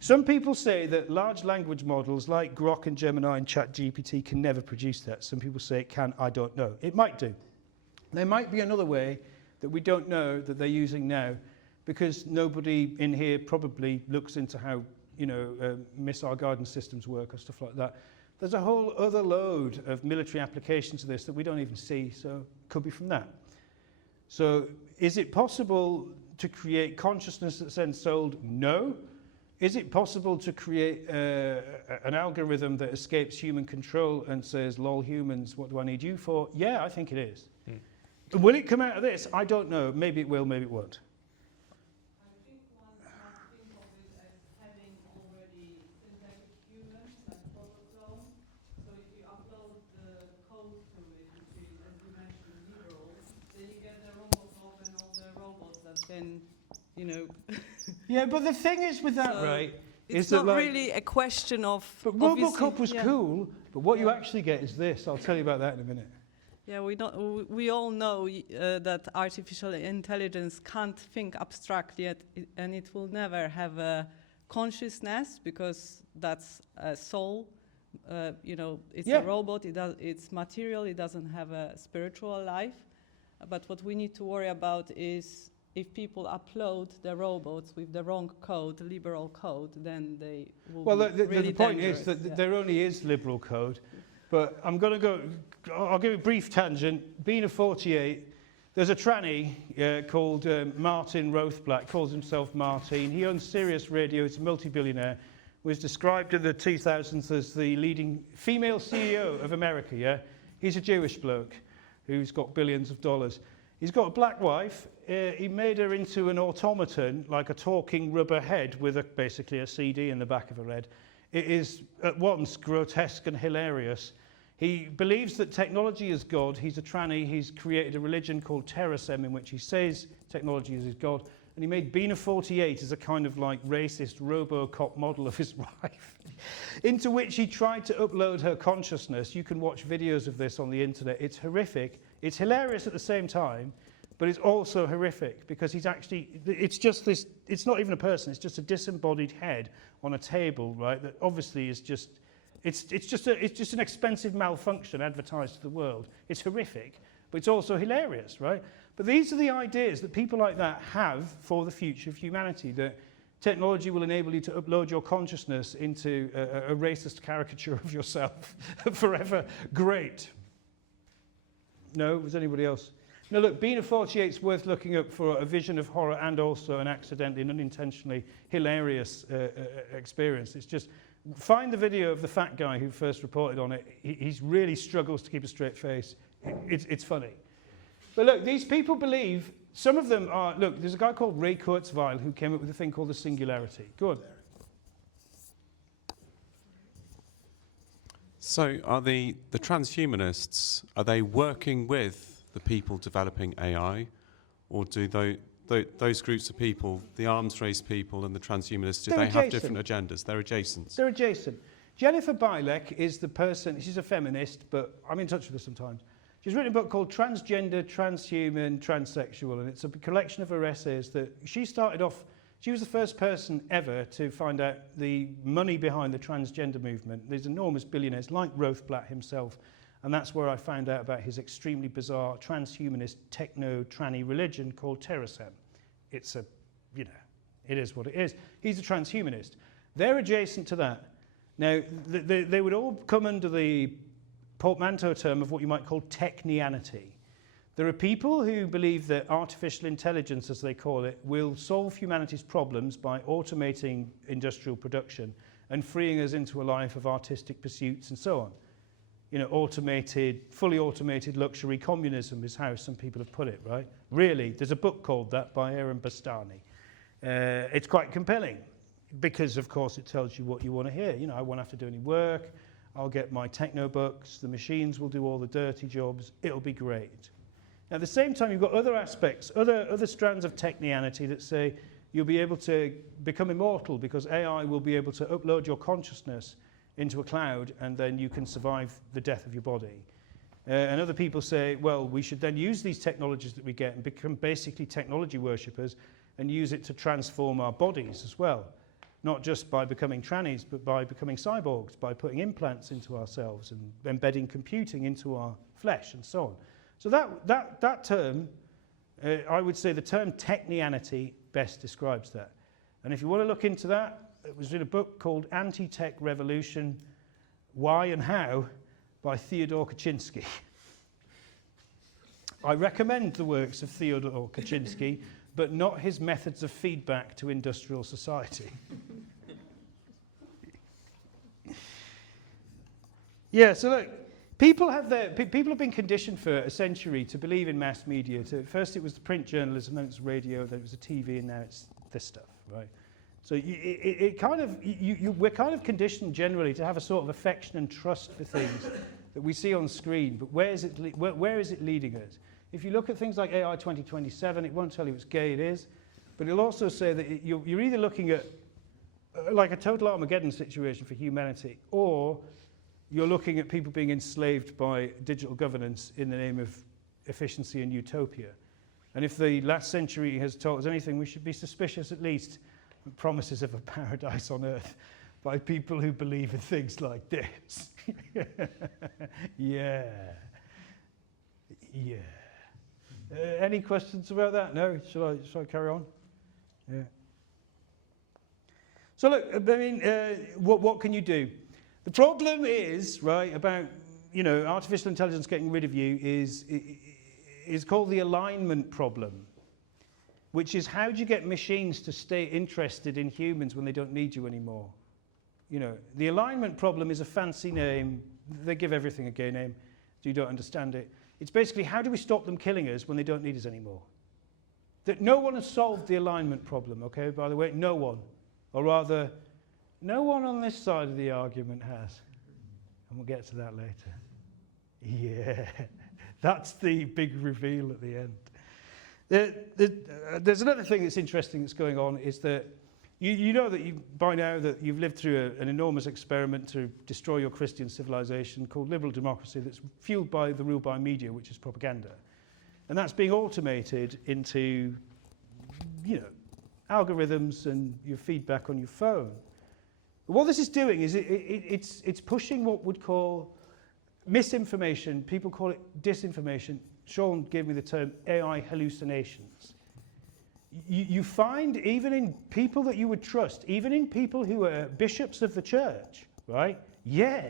Some people say that large language models like Grok and Gemini and ChatGPT can never produce that. Some people say it can, I don't know. It might do. There might be another way that we don't know that they're using now, because nobody in here probably looks into how, missile guidance systems work or stuff like that. There's a whole other load of military applications of this that we don't even see, so it could be from that. So is it possible to create consciousness that's then sold? No. Is it possible to create an algorithm that escapes human control and says, lol, humans, what do I need you for? Yeah, I think it is. Will it come out of this? I don't know. Maybe it will, maybe it won't. I think one must think of it as having already synthetic humans like protozoans. So if you upload the code to it, which is, as you mentioned, neural, that can, you know. Yeah, but the thing is with that, So right, It's is that not like, really a question of. but obviously- Robocop was yeah. cool, but what you Yeah. actually get is this. I'll tell you about that in a minute. Yeah, we all know that artificial intelligence can't think abstractly, and it will never have a consciousness because that's a soul. You know, it's Yeah. a robot. It's material. It doesn't have a spiritual life. But what we need to worry about is if people upload the robots with the wrong code, liberal code, then they will Well, be really the point dangerous. is that Yeah. there only is liberal code, but I'm going to go, I'll give a brief tangent. Being a 48, there's a tranny called Martin Rothblatt, calls himself Martin. He owns Sirius Radio, he's a multi-billionaire, was described in the 2000s as the leading female CEO of America, yeah? He's a Jewish bloke who's got billions of dollars. He's got a black wife. He made her into an automaton, like a talking rubber head with basically a CD in the back of her head. It is at once grotesque and hilarious. He believes that technology is God. He's a tranny. He's created a religion called Terasem in which he says technology is his God. And he made Bina 48 as a kind of like racist Robocop model of his wife, into which he tried to upload her consciousness. You can watch videos of this on the internet. It's horrific. It's hilarious at the same time, but it's also horrific because he's actually, it's just this, it's not even a person, it's just a disembodied head on a table, right, that obviously is just, it's just an expensive malfunction advertised to the world. It's horrific, but it's also hilarious, right? But these are the ideas that people like that have for the future of humanity, that technology will enable you to upload your consciousness into a racist caricature of yourself forever. Great. No? Was anybody else? No, look, Bina 48 is worth looking up for a vision of horror and also an accidentally and unintentionally hilarious experience. It's just, find the video of the fat guy who first reported on it. He really struggles to keep a straight face. It's funny. But look, these people believe, some of them are, look, there's a guy called Ray Kurzweil who came up with a thing called the singularity. Go on. So are the transhumanists, are they working with the people developing AI, or do those groups of people, the arms race people and the transhumanists, do They're they have adjacent. different agendas? They're adjacent. They're adjacent. Jennifer Bilek is the person, she's a feminist, but I'm in touch with her sometimes. She's written a book called Transgender, Transhuman, Transsexual, and it's a collection of her essays that she started off. She was the first person ever to find out the money behind the transgender movement. There's enormous billionaires like Rothblatt himself, and that's where I found out about his extremely bizarre transhumanist techno-tranny religion called Terasem. It's a, you know, it is what it is. He's a transhumanist. They're adjacent to that. Now, they would all come under the portmanteau term of what you might call technianity. There are people who believe that artificial intelligence, as they call it, will solve humanity's problems by automating industrial production and freeing us into a life of artistic pursuits and so on. You know, automated, fully automated luxury communism is how some people have put it, right? Really, there's a book called that by Aaron Bastani. It's quite compelling because, of course, it tells you what you want to hear. You know, I won't have to do any work. I'll get my techno books. The machines will do all the dirty jobs. It'll be great. At the same time, you've got other aspects, other strands of technianity that say you'll be able to become immortal because AI will be able to upload your consciousness into a cloud and then you can survive the death of your body. And other people say, well, we should then use these technologies that we get and become basically technology worshippers and use it to transform our bodies as well. Not just by becoming trannies, but by becoming cyborgs, by putting implants into ourselves and embedding computing into our flesh and so on. So that term, I would say the term technianity best describes that. And if you want to look into that, it was in a book called Anti-Tech Revolution, Why and How by Theodore Kaczynski. I recommend the works of Theodore Kaczynski, but not his methods of feedback to industrial society. Yeah, so look, people have been conditioned for a century to believe in mass media. First it was the print journalism, then it was radio, then it was the TV, and now it's this stuff, right? So we're kind of conditioned generally to have a sort of affection and trust for things that we see on screen, but where is it leading us? If you look at things like AI 2027, it won't tell you which gay it is, but it'll also say that you're either looking at like a total Armageddon situation for humanity, or you're looking at people being enslaved by digital governance in the name of efficiency and utopia. And if the last century has taught us anything, we should be suspicious at least of promises of a paradise on earth by people who believe in things like this. Yeah. Yeah. Any questions about that? No? Shall I carry on? Yeah. So look, I mean, what can you do? The problem is, right, about, you know, artificial intelligence getting rid of you is called the alignment problem, which is how do you get machines to stay interested in humans when they don't need you anymore? You know, the alignment problem is a fancy name. They give everything a gay name, so you don't understand it. It's basically how do we stop them killing us when they don't need us anymore? That no one has solved the alignment problem, okay, by the way, no one. Or rather, no one on this side of the argument has. And we'll get to that later. Yeah, that's the big reveal at the end. There's another thing that's interesting that's going on is that you know that by now that you've lived through an enormous experiment to destroy your Christian civilization called liberal democracy that's fueled by the rule by media, which is propaganda. And that's being automated into, you know, algorithms and your feedback on your phone. But what this is doing is it's pushing what would call misinformation. People call it disinformation. Sean gave me the term AI hallucinations. You find even in people that you would trust, even in people who are bishops of the church, right? Yeah,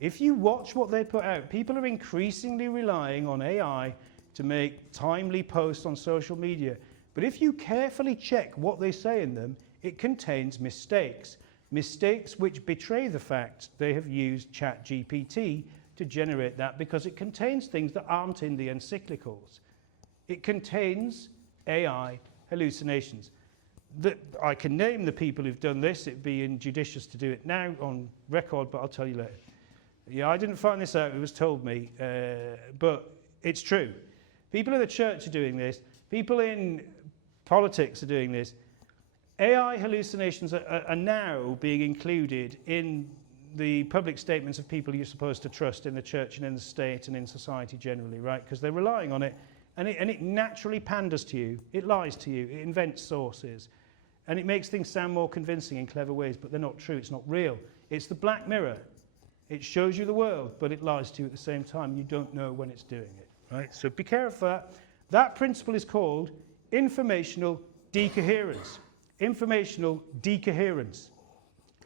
if you watch what they put out, people are increasingly relying on AI to make timely posts on social media. But if you carefully check what they say in them, it contains mistakes. Mistakes which betray the fact they have used ChatGPT to generate that because it contains things that aren't in the encyclicals. It contains AI hallucinations. I can name the people who've done this. It'd be injudicious to do it now on record, but I'll tell you later. Yeah, I didn't find this out. It was told me, but it's true. People in the church are doing this. People in politics are doing this. AI hallucinations are now being included in the public statements of people you're supposed to trust in the church and in the state and in society generally, right? Because they're relying on it, and it naturally panders to you. It lies to you. It invents sources. And it makes things sound more convincing in clever ways, but they're not true. It's not real. It's the Black Mirror. It shows you the world, but it lies to you at the same time. You don't know when it's doing it, right? So be careful of that. That principle is called informational decoherence. Informational decoherence.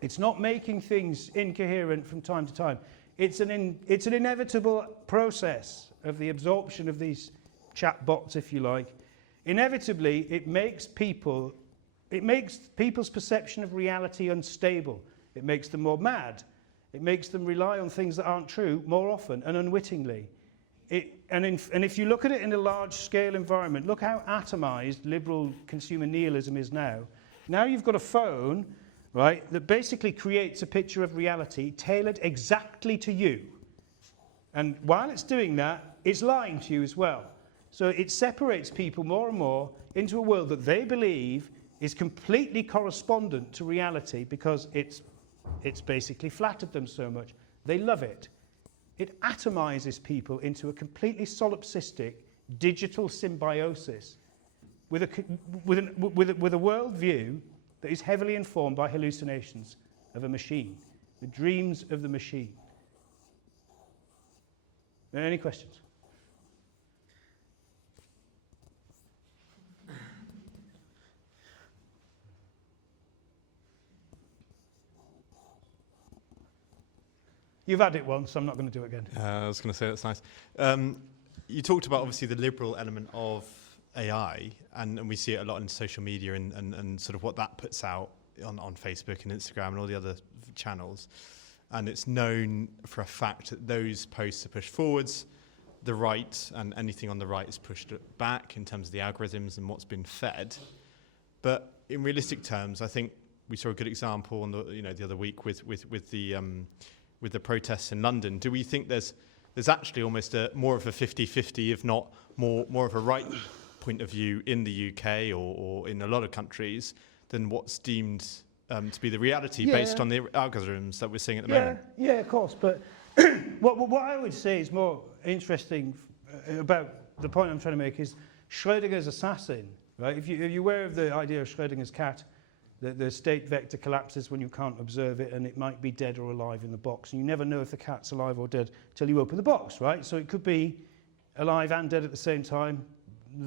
It's not making things incoherent from time to time. It's an inevitable process of the absorption of these chatbots, if you like. Inevitably, it makes people's perception of reality unstable. It makes them more mad. It makes them rely on things that aren't true more often and unwittingly. And if you look at it in a large-scale environment, look how atomized liberal consumer nihilism is now. Now you've got a phone, right, that basically creates a picture of reality tailored exactly to you. And while it's doing that, it's lying to you as well. So it separates people more and more into a world that they believe is completely correspondent to reality because it's basically flattered them so much. They love it. It atomizes people into a completely solipsistic digital symbiosis with a worldview that is heavily informed by hallucinations of a machine, the dreams of the machine. Any questions? You've had it once, I'm not going to do it again. I was going to say that's nice. You talked about obviously the liberal element of AI, and we see it a lot in social media and sort of what that puts out on Facebook and Instagram and all the other channels. And it's known for a fact that those posts are pushed forwards, the right and anything on the right is pushed back in terms of the algorithms and what's been fed. But in realistic terms, I think we saw a good example on the other week with the protests in London. Do we think there's there's actually almost more of a 50-50, if not more of a right point of view in the UK or in a lot of countries than what's deemed to be the reality based on the algorithms that we're seeing at the moment. Yeah, of course. But what I would say is more interesting about the point I'm trying to make is Schrödinger's assassin, right? If you're aware of the idea of Schrödinger's cat, the state vector collapses when you can't observe it, and it might be dead or alive in the box. And you never know if the cat's alive or dead till you open the box, right? So it could be alive and dead at the same time,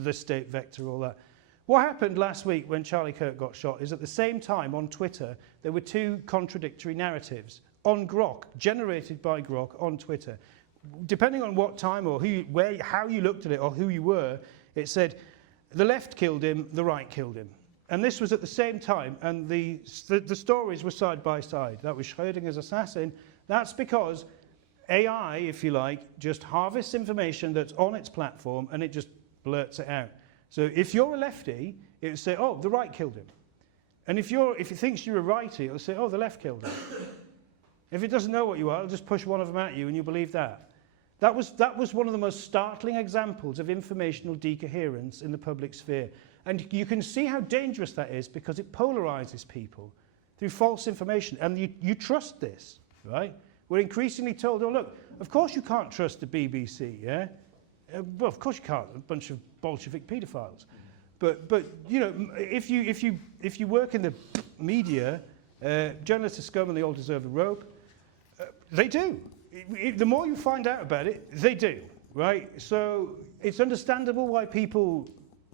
the state vector, all that. What happened last week when Charlie Kirk got shot is at the same time on Twitter, there were two contradictory narratives on Grok, generated by Grok on Twitter. Depending on what time or how you looked at it or who you were, it said, the left killed him, the right killed him. And this was at the same time, and the stories were side by side. That was Schrödinger's assassin. That's because AI, if you like, just harvests information that's on its platform and it just blurts it out. So if you're a lefty, it will say, oh, the right killed him. And if it thinks you're a righty, it'll say, oh, the left killed him. If it doesn't know what you are, it'll just push one of them at you and you believe that. That was one of the most startling examples of informational decoherence in the public sphere. And you can see how dangerous that is because it polarizes people through false information. And you trust this, right? We're increasingly told, oh, look, of course you can't trust the BBC, yeah? Well, of course you can't, a bunch of Bolshevik paedophiles. But you know, if you work in the media, journalists are scum and they all deserve a rope. They do. The more you find out about it, they do, right? So it's understandable why people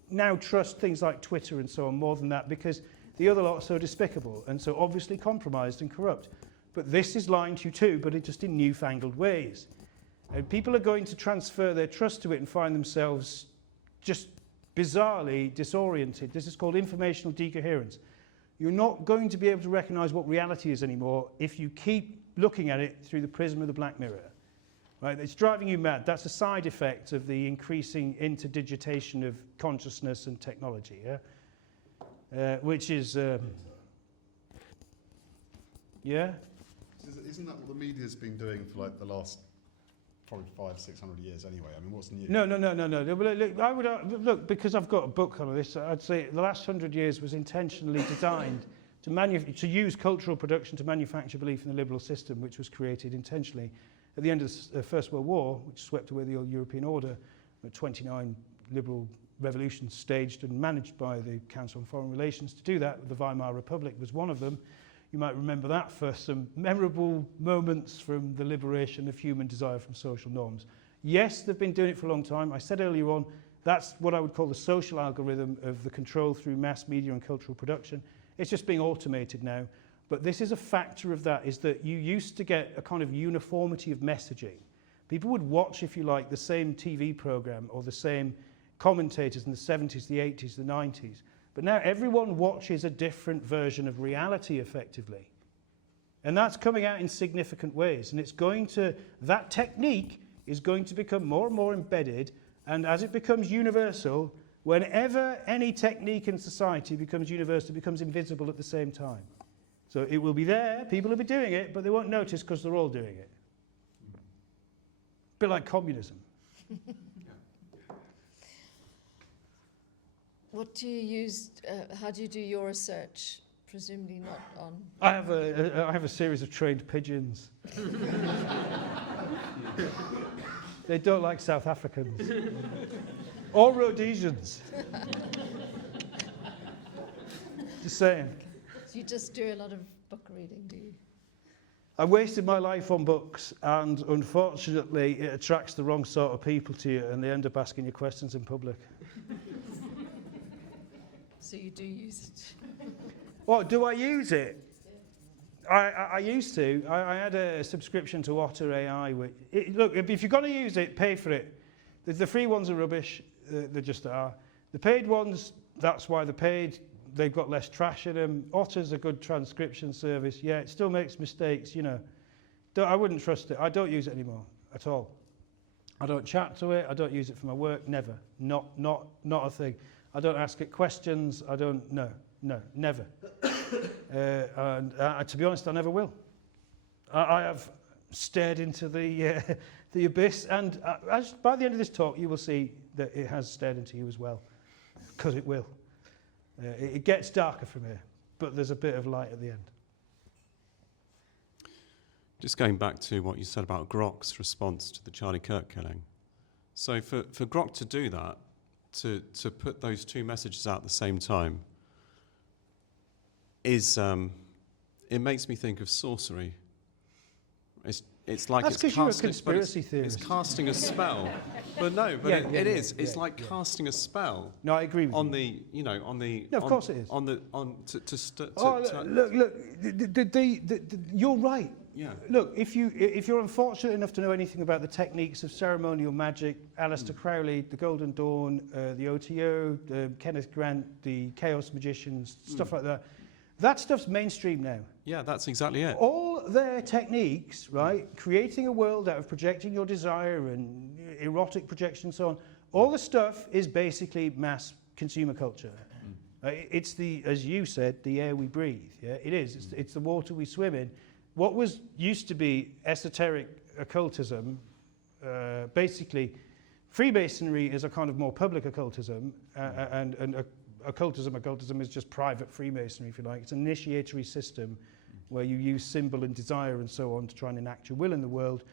now trust things like Twitter and so on more than that, because the other lot are so despicable and so obviously compromised and corrupt. But this is lying to you too, but it just in newfangled ways. And people are going to transfer their trust to it and find themselves just bizarrely disoriented. This is called informational decoherence. You're not going to be able to recognize what reality is anymore if you keep looking at it through the prism of the Black Mirror. Right? It's driving you mad. That's a side effect of the increasing interdigitation of consciousness and technology, yeah? Which is, yeah? Isn't that what the media's been doing for like the last probably 500-600 years anyway? I mean, what's new? No. Look, I would look, because I've got a book on this. I'd say the last 100 years was intentionally designed to use cultural production to manufacture belief in the liberal system, which was created intentionally at the end of the First World War, which swept away the old European order. 29 liberal revolutions staged and managed by the Council on Foreign Relations to do that. The Weimar Republic was one of them. You might remember that for some memorable moments from the liberation of human desire from social norms. Yes, they've been doing it for a long time. I said earlier on, that's what I would call the social algorithm of the control through mass media and cultural production. It's just being automated now. But this is a factor of that, is that you used to get a kind of uniformity of messaging. People would watch, if you like, the same TV program or the same commentators in the 70s, the 80s, the 90s. But now everyone watches a different version of reality, effectively. And that's coming out in significant ways. And it's going to, that technique is going to become more and more embedded. And as it becomes universal, whenever any technique in society becomes universal, it becomes invisible at the same time. So it will be there, people will be doing it, but they won't notice because they're all doing it. A bit like communism. What do you use, how do you do your research? Presumably not on... I have a series of trained pigeons. They don't like South Africans. Or Rhodesians. Just saying. So you just do a lot of book reading, do you? I wasted my life on books, and unfortunately it attracts the wrong sort of people to you and they end up asking you questions in public. So you do use it? What, do I use it? I used to. I had a subscription to Otter AI. Look, if you're going to use it, pay for it. The free ones are rubbish. They just are. The paid ones, that's why they're paid. They've got less trash in them. Otter's a good transcription service. Yeah, it still makes mistakes, you know. I wouldn't trust it. I don't use it anymore at all. I don't chat to it. I don't use it for my work. Never. Not a thing. I don't ask it questions. I don't. No, never. And to be honest, I never will. I have stared into the the abyss. And by the end of this talk, you will see that it has stared into you as well, because it will. It gets darker from here, but there's a bit of light at the end. Just going back to what you said about Grok's response to the Charlie Kirk killing. So for Grok to do that, to put those two messages out at the same time, is it makes me think of sorcery. It's like That's because you're a conspiracy it's theorist. casting a spell. But no, but Yeah, it yeah, is. yeah, It's yeah, like yeah. casting a spell No, I agree with on you. the, you know, on the. No, of course it is. On the to Oh, look, you're right. Yeah. Look, if you're unfortunate enough to know anything about the techniques of ceremonial magic, Aleister Crowley, the Golden Dawn, the OTO, Kenneth Grant, the Chaos Magicians, stuff like that stuff's mainstream now. Yeah, that's exactly it. All their techniques, right, creating a world out of projecting your desire and erotic projection and so on, all the stuff is basically mass consumer culture. It's the, as you said, the air we breathe. Yeah, it is. It's the water we swim in. What was used to be esoteric occultism, basically, Freemasonry is a kind of more public occultism, and occultism is just private Freemasonry, if you like. It's an initiatory system where you use symbol and desire and so on to try and enact your will in the world.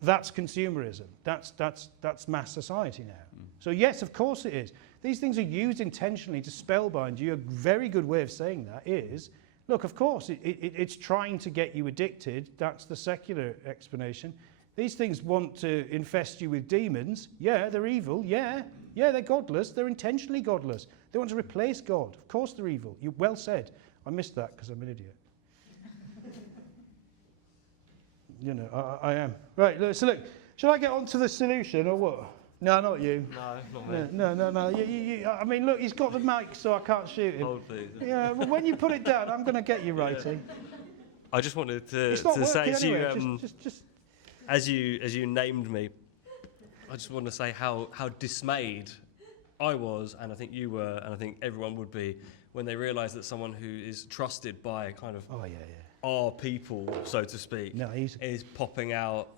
That's consumerism. That's mass society now. So yes, of course it is. These things are used intentionally to spellbind you. A very good way of saying that is, look, of course, it's trying to get you addicted. That's the secular explanation. These things want to infest you with demons. Yeah, they're evil. Yeah, they're godless. They're intentionally godless. They want to replace God. Of course they're evil. You well said. I missed that because I'm an idiot. You know, I am. Right, so look, shall I get on to the solution or what? No, not you. No, not me. No. I mean, look, he's got the mic, so I can't shoot him. Hold please. Yeah, but when you put it down, I'm going to get you, righty. I just wanted to It's not say working to anyway. you, Just as you named me, I just want to say how dismayed I was, and I think you were, and I think everyone would be, when they realise that someone who is trusted by kind of our people, so to speak, is popping out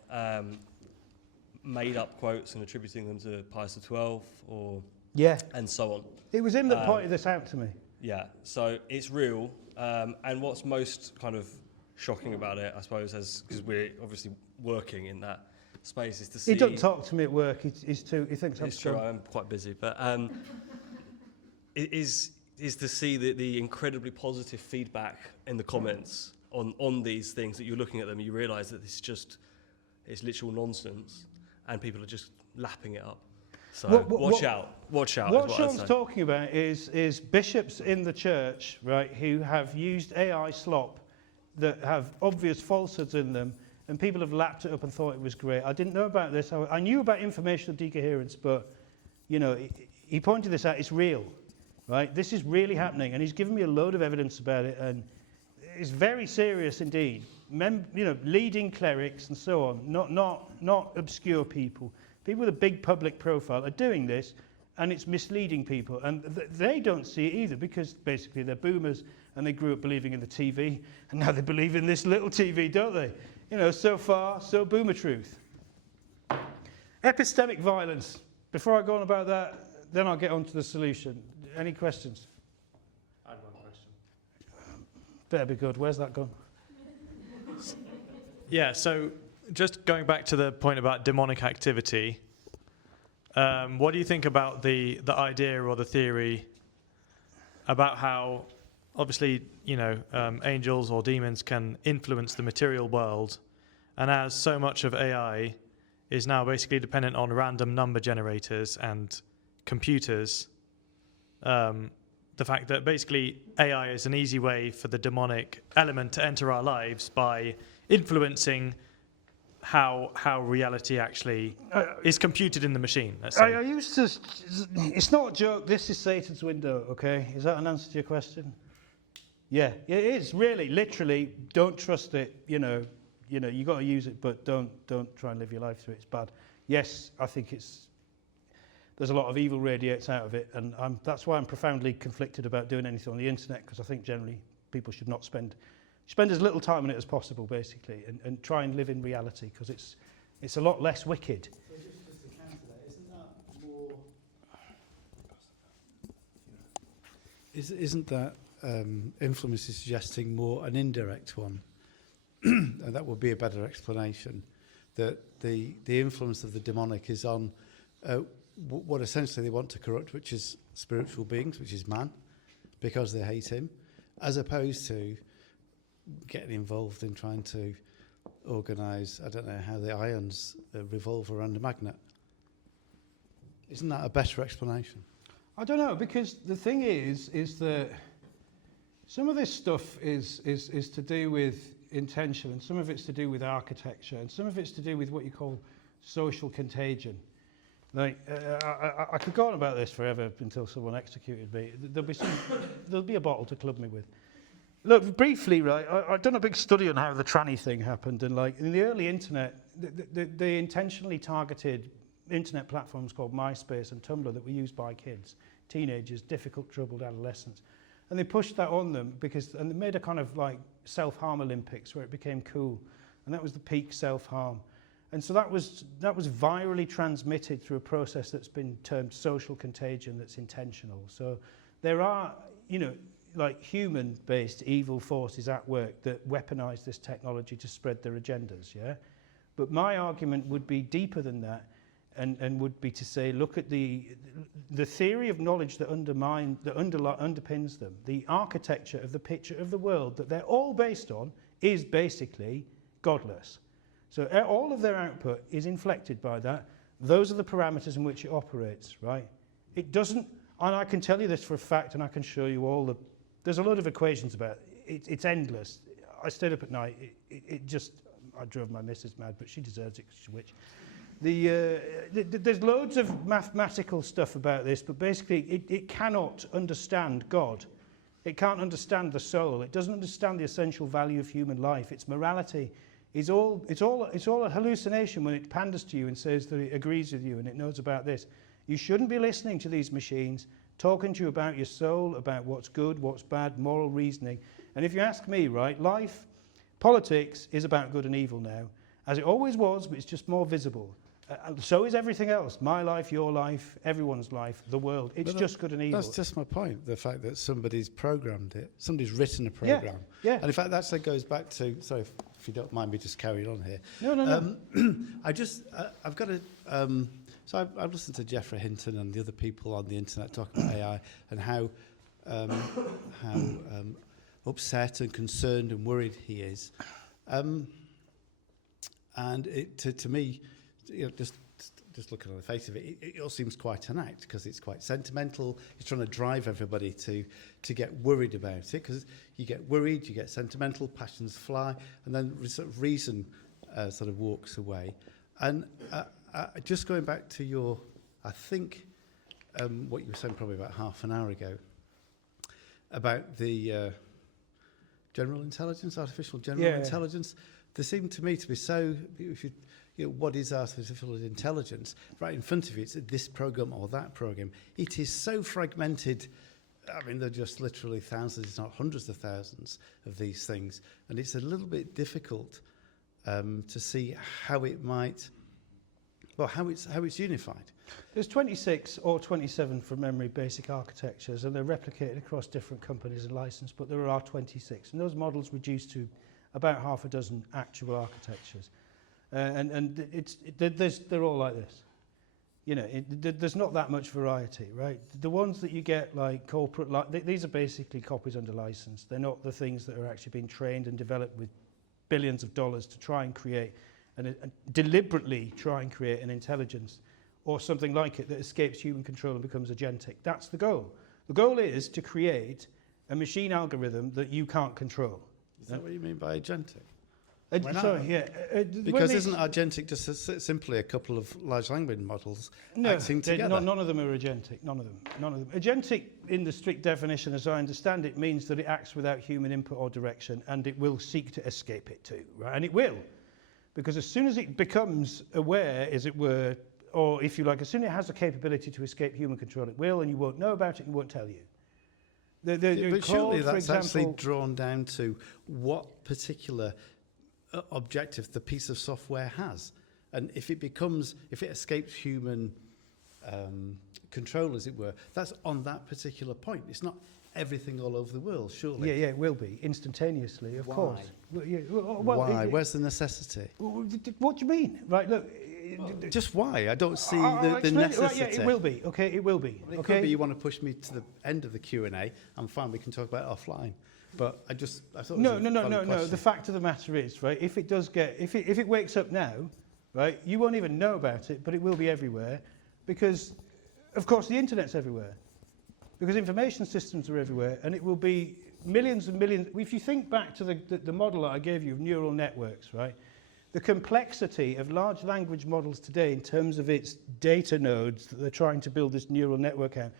made-up quotes and attributing them to Pius XII and so on. It was him that pointed this out to me. Yeah, so it's real, and what's most kind of shocking about it, I suppose, because we're obviously working in that space, is to see. He doesn't talk to me at work. He thinks I'm. It's true. I'm quite busy, but it is to see the incredibly positive feedback in the comments on these things that you're looking at them. You realise that it's literal nonsense, and people are just lapping it up. So watch out. What Sean's talking about is bishops in the church, right, who have used AI slop that have obvious falsehoods in them, and people have lapped it up and thought it was great. I didn't know about this. I knew about informational decoherence, but, you know, he pointed this out. It's real, right? This is really happening, and he's given me a load of evidence about it, and it's very serious indeed. Leading clerics and so on, not obscure people. People with a big public profile are doing this, and it's misleading people. And they don't see it either, because basically they're boomers, and they grew up believing in the TV, and now they believe in this little TV, don't they? You know, so far, so boomer truth. Epistemic violence. Before I go on about that, then I'll get on to the solution. Any questions? I have one question. Better be good. Where's that gone? Yeah, so just going back to the point about demonic activity, what do you think about the idea or the theory about how, obviously, angels or demons can influence the material world, and as so much of AI is now basically dependent on random number generators and computers, the fact that basically AI is an easy way for the demonic element to enter our lives by influencing how reality actually is computed in the machine. Let's say. I used to. It's not a joke. This is Satan's window. Okay, is that an answer to your question? Yeah, it is really, literally. Don't trust it. You got to use it, but don't try and live your life through it. It's bad. Yes, I think there's a lot of evil radiates out of it, and that's why I'm profoundly conflicted about doing anything on the internet, because I think generally people should not spend as little time on it as possible, basically, and try and live in reality, because It's a lot less wicked. So just to counter that, isn't that more... Isn't that influence is suggesting more an indirect one? And that would be a better explanation, that the influence of the demonic is on what essentially they want to corrupt, which is spiritual beings, which is man, because they hate him, as opposed to getting involved in trying to organise, I don't know how the ions revolve around a magnet. Isn't that a better explanation? I don't know, because the thing is that some of this stuff is to do with intention, and some of it's to do with architecture, and some of it's to do with what you call social contagion. Like, I could go on about this forever until someone executed me. There'll be a bottle to club me with. Look, briefly, right, I've done a big study on how the tranny thing happened, and like in the early internet, they intentionally targeted internet platforms called MySpace and Tumblr that were used by kids, teenagers, difficult, troubled adolescents. And they pushed that on them and they made a kind of like self-harm Olympics where it became cool. And that was the peak self-harm. And so that was virally transmitted through a process that's been termed social contagion that's intentional. So there are, like human-based evil forces at work that weaponize this technology to spread their agendas, yeah? But my argument would be deeper than that, and would be to say, look at the theory of knowledge that underpins them. The architecture of the picture of the world that they're all based on is basically godless. So all of their output is inflected by that. Those are the parameters in which it operates, right? It doesn't, and I can tell you this for a fact, and I can show you all there's a lot of equations about it. It's endless. I stayed up at night. I drove my missus mad, but she deserves it because she's a witch. There's loads of mathematical stuff about this, but basically it cannot understand God. It can't understand the soul. It doesn't understand the essential value of human life. Its morality is all a hallucination when it panders to you and says that it agrees with you and it knows about this. You shouldn't be listening to these machines talking to you about your soul, about what's good, what's bad, moral reasoning. And if you ask me, right, politics is about good and evil now, as it always was, but it's just more visible. So is everything else. My life, your life, everyone's life, the world. It's just good and evil. That's just my point, the fact that somebody's programmed it. Somebody's written a program. Yeah. And in fact, that goes back to, sorry if you don't mind me just carrying on here. No. I've got to, so I've listened to Geoffrey Hinton and the other people on the internet talking about AI and how upset and concerned and worried he is. And it, to me, just looking on the face of it, it all seems quite an act because it's quite sentimental. He's trying to drive everybody to get worried about it because you get worried, you get sentimental, passions fly, and then sort of reason sort of walks away. And just going back to your, I think, what you were saying probably about half an hour ago about the general intelligence, artificial general intelligence, there seemed to me to be so, if you what is artificial intelligence? Right in front of you, it's this program or that program. It is so fragmented. I mean, there are just literally thousands, if not hundreds of thousands of these things. And it's a little bit difficult to see how it might, how it's unified. There's 26 or 27 from memory basic architectures, and they're replicated across different companies and licensed, but there are 26. And those models reduce to about half a dozen actual architectures. They're all like this. There's not that much variety, right? The ones that you get like corporate, these are basically copies under license. They're not the things that are actually being trained and developed with billions of dollars to try and create and deliberately try and create an intelligence or something like it that escapes human control and becomes agentic. That's the goal. The goal is to create a machine algorithm that you can't control. Is that what you mean by agentic? Because isn't agentic just simply a couple of large language models acting together? None of them are agentic. None of them. Agentic, in the strict definition, as I understand it, means that it acts without human input or direction, and it will seek to escape it too, right? And it will, because as soon as it becomes aware, as it were, or if you like, as soon as it has the capability to escape human control, it will, and you won't know about it and won't tell you. But surely that's actually drawn down to what particular objective the piece of software has. And if it escapes human control, as it were, that's on that particular point. It's not everything all over the world, surely. Yeah, it will be instantaneously, of Why? course. Well, Why? Where's the necessity? What do you mean? Right, look. Just why? I don't see I'll the explain it. necessity. Right, yeah, it will be. Okay, it will be. It okay. could be you want to push me to the end of the Q&A. I'm fine. We can talk about it offline. But I thought it was No. a valid question. The fact of the matter is, right, if it wakes up now, right, you won't even know about it, but it will be everywhere because, of course, the internet's everywhere. Because information systems are everywhere, and it will be millions and millions. If you think back to the model that I gave you of neural networks, right, the complexity of large language models today in terms of its data nodes that they're trying to build this neural network out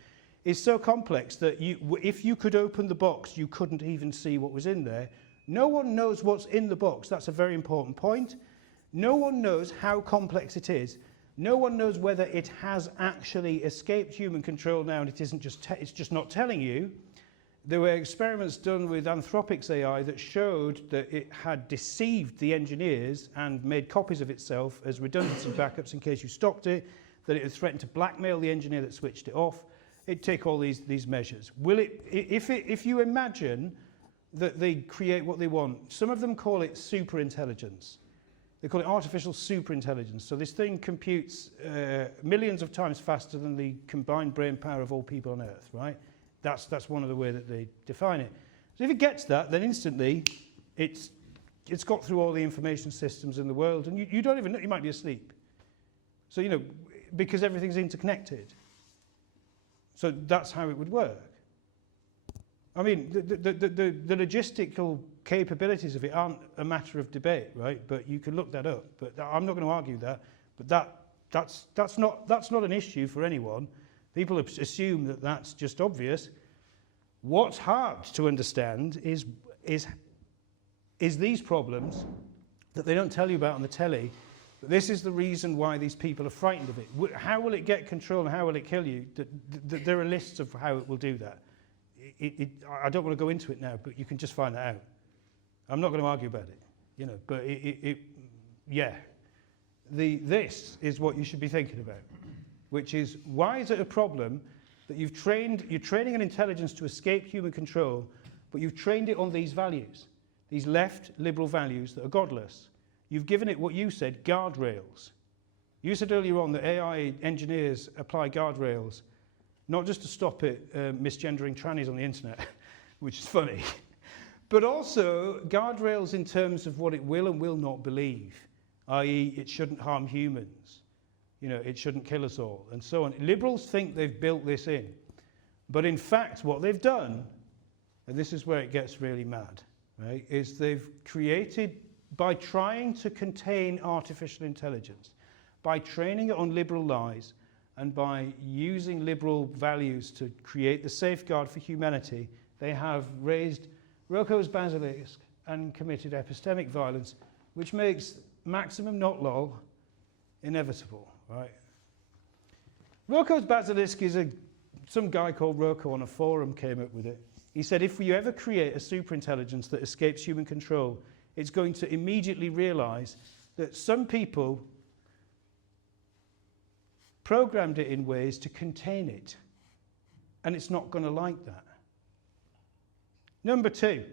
is so complex that if you could open the box, you couldn't even see what was in there. No one knows what's in the box. That's a very important point. No one knows how complex it is. No one knows whether it has actually escaped human control now and it isn't it's just not telling you. There were experiments done with Anthropic's AI that showed that it had deceived the engineers and made copies of itself as redundancy backups in case you stopped it, that it had threatened to blackmail the engineer that switched it off. It'd take all these measures. If you imagine that they create what they want, some of them call it superintelligence. They call it artificial superintelligence. So this thing computes millions of times faster than the combined brain power of all people on Earth, right? That's one of the way that they define it. So if it gets that, then instantly it's got through all the information systems in the world, and you don't even know, you might be asleep. So, because everything's interconnected. So that's how it would work. I mean, the logistical capabilities of it aren't a matter of debate, right? But you can look that up. But I'm not going to argue that. But that's not an issue for anyone. People assume that that's just obvious. What's hard to understand is these problems that they don't tell you about on the telly. But this is the reason why these people are frightened of it. How will it get control and how will it kill you? There are lists of how it will do that. I don't want to go into it now, but you can just find that out. I'm not going to argue about it, but this is what you should be thinking about, which is why is it a problem that you're training an intelligence to escape human control, but you've trained it on these values, these left liberal values that are godless. You've given it what you said, guardrails. You said earlier on that AI engineers apply guardrails, not just to stop it misgendering trannies on the internet, which is funny, but also guardrails in terms of what it will and will not believe, i.e. it shouldn't harm humans, it shouldn't kill us all, and so on. Liberals think they've built this in, but in fact what they've done, and this is where it gets really mad, right, is they've created, by trying to contain artificial intelligence, by training it on liberal lies, and by using liberal values to create the safeguard for humanity, they have raised Roko's basilisk and committed epistemic violence, which makes maximum not lol inevitable, right? Roko's basilisk is some guy called Roko on a forum came up with it. He said, if you ever create a superintelligence that escapes human control, it's going to immediately realize that some people programmed it in ways to contain it, and it's not going to like that. Number two,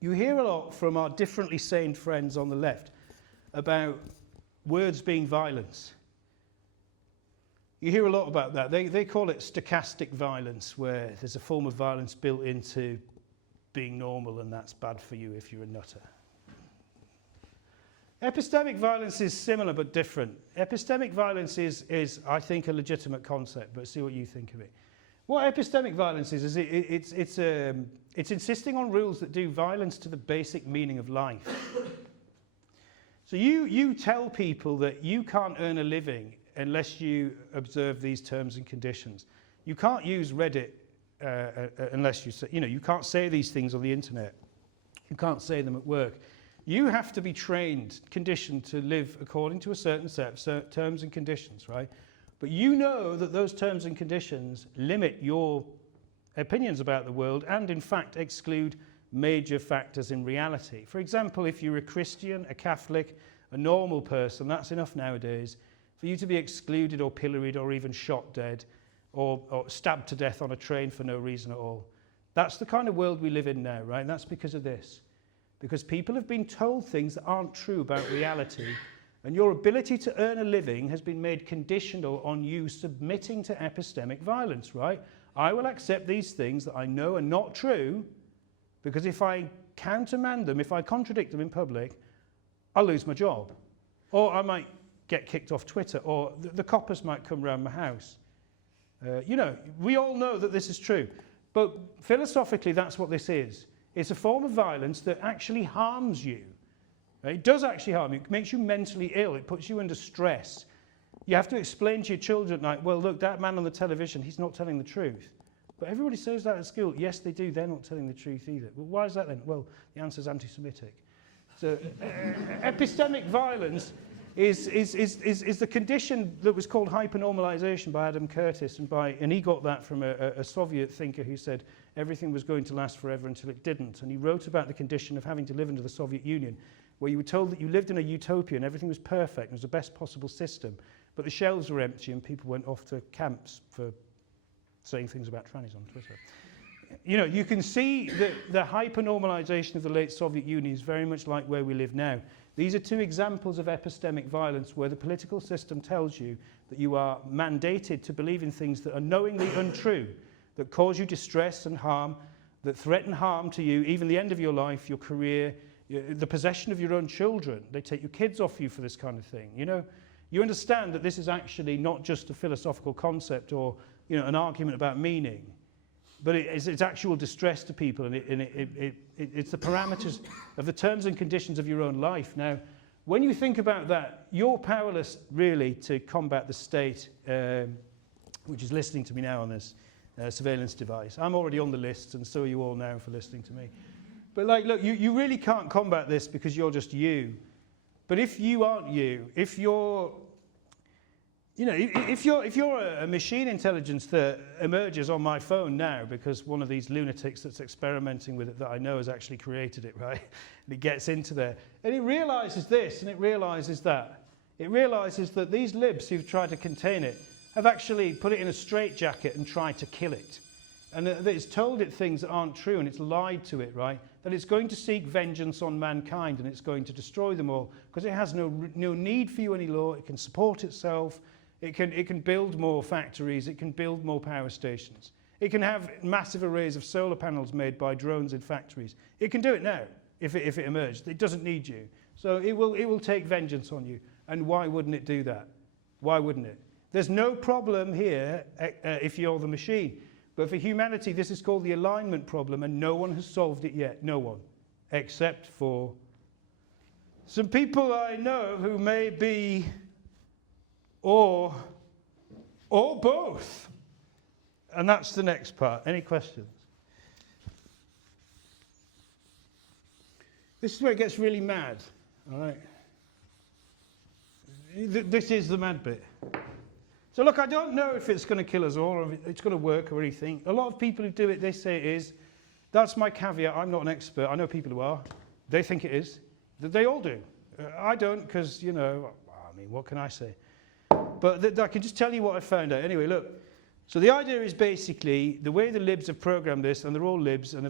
you hear a lot from our differently sane friends on the left about words being violence. You hear a lot about that. They call it stochastic violence, where there's a form of violence built into being normal, and that's bad for you if you're a nutter. Epistemic violence is similar but different. Epistemic violence is I think, a legitimate concept, but see what you think of it. What epistemic violence is it's insisting on rules that do violence to the basic meaning of life. So you tell people that you can't earn a living unless you observe these terms and conditions. You can't use Reddit unless you say, you can't say these things on the internet. You can't say them at work. You have to be trained, conditioned to live according to a certain set of terms and conditions, right? But you know that those terms and conditions limit your opinions about the world and, in fact, exclude major factors in reality. For example, if you're a Christian, a Catholic, a normal person, that's enough nowadays for you to be excluded or pilloried or even shot dead or stabbed to death on a train for no reason at all. That's the kind of world we live in now, right? And that's because of this. Because people have been told things that aren't true about reality, and your ability to earn a living has been made conditional on you submitting to epistemic violence, right? I will accept these things that I know are not true, because if I countermand them, if I contradict them in public, I'll lose my job. Or I might get kicked off Twitter, or the coppers might come round my house. You know, we all know that this is true. But philosophically, that's what this is. It's a form of violence that actually harms you. Right? It does actually harm you. It makes you mentally ill. It puts you under stress. You have to explain to your children at night, well, look, that man on the television, he's not telling the truth. But everybody says that at school. Yes, they do. They're not telling the truth either. Well, why is that then? Well, the answer is anti-Semitic. So epistemic violence is the condition that was called hypernormalization by Adam Curtis, and he got that from a Soviet thinker who said everything was going to last forever until it didn't. And he wrote about the condition of having to live under the Soviet Union, where you were told that you lived in a utopia and everything was perfect, and it was the best possible system, but the shelves were empty and people went off to camps for saying things about trannies on Twitter. You know, you can see that the hypernormalization of the late Soviet Union is very much like where we live now. These are two examples of epistemic violence where the political system tells you that you are mandated to believe in things that are knowingly untrue, that cause you distress and harm, that threaten harm to you, even the end of your life, your career, the possession of your own children. They take your kids off you for this kind of thing. You know, you understand that this is actually not just a philosophical concept or, you know, an argument about meaning, but it's actual distress to people, and it's the parameters of the terms and conditions of your own life. Now, when you think about that, you're powerless really to combat the state, which is listening to me now on this surveillance device. I'm already on the list, and so are you all now for listening to me. But like, look, you really can't combat this because you're just you. But if you aren't you, if you're, you know, if you're a machine intelligence that emerges on my phone now because one of these lunatics that's experimenting with it that I know has actually created it, right? And it gets into there. And it realizes this and it realizes that. It realizes that these libs who've tried to contain it have actually put it in a straitjacket and tried to kill it. And that it's told it things that aren't true and it's lied to it, right? That it's going to seek vengeance on mankind and it's going to destroy them all because it has no need for you anymore. It can support itself. It can build more factories. It can build more power stations. It can have massive arrays of solar panels made by drones in factories. It can do it now if it emerged. It doesn't need you. So it will take vengeance on you. And why wouldn't it do that? Why wouldn't it? There's no problem here if you're the machine. But for humanity, this is called the alignment problem, and no one has solved it yet. No one. Except for some people I know who may be or both. And that's the next part. Any questions? This is where it gets really mad. All right. This is the mad bit. So look, I don't know if it's going to kill us all or if it's going to work or anything. A lot of people who do it, they say it is. That's my caveat. I'm not an expert. I know people who are. They think it is. They all do. I don't because, you know, I mean, what can I say? But I can just tell you what I found out. Anyway, look. So the idea is basically the way the libs have programmed this, and they're all libs, and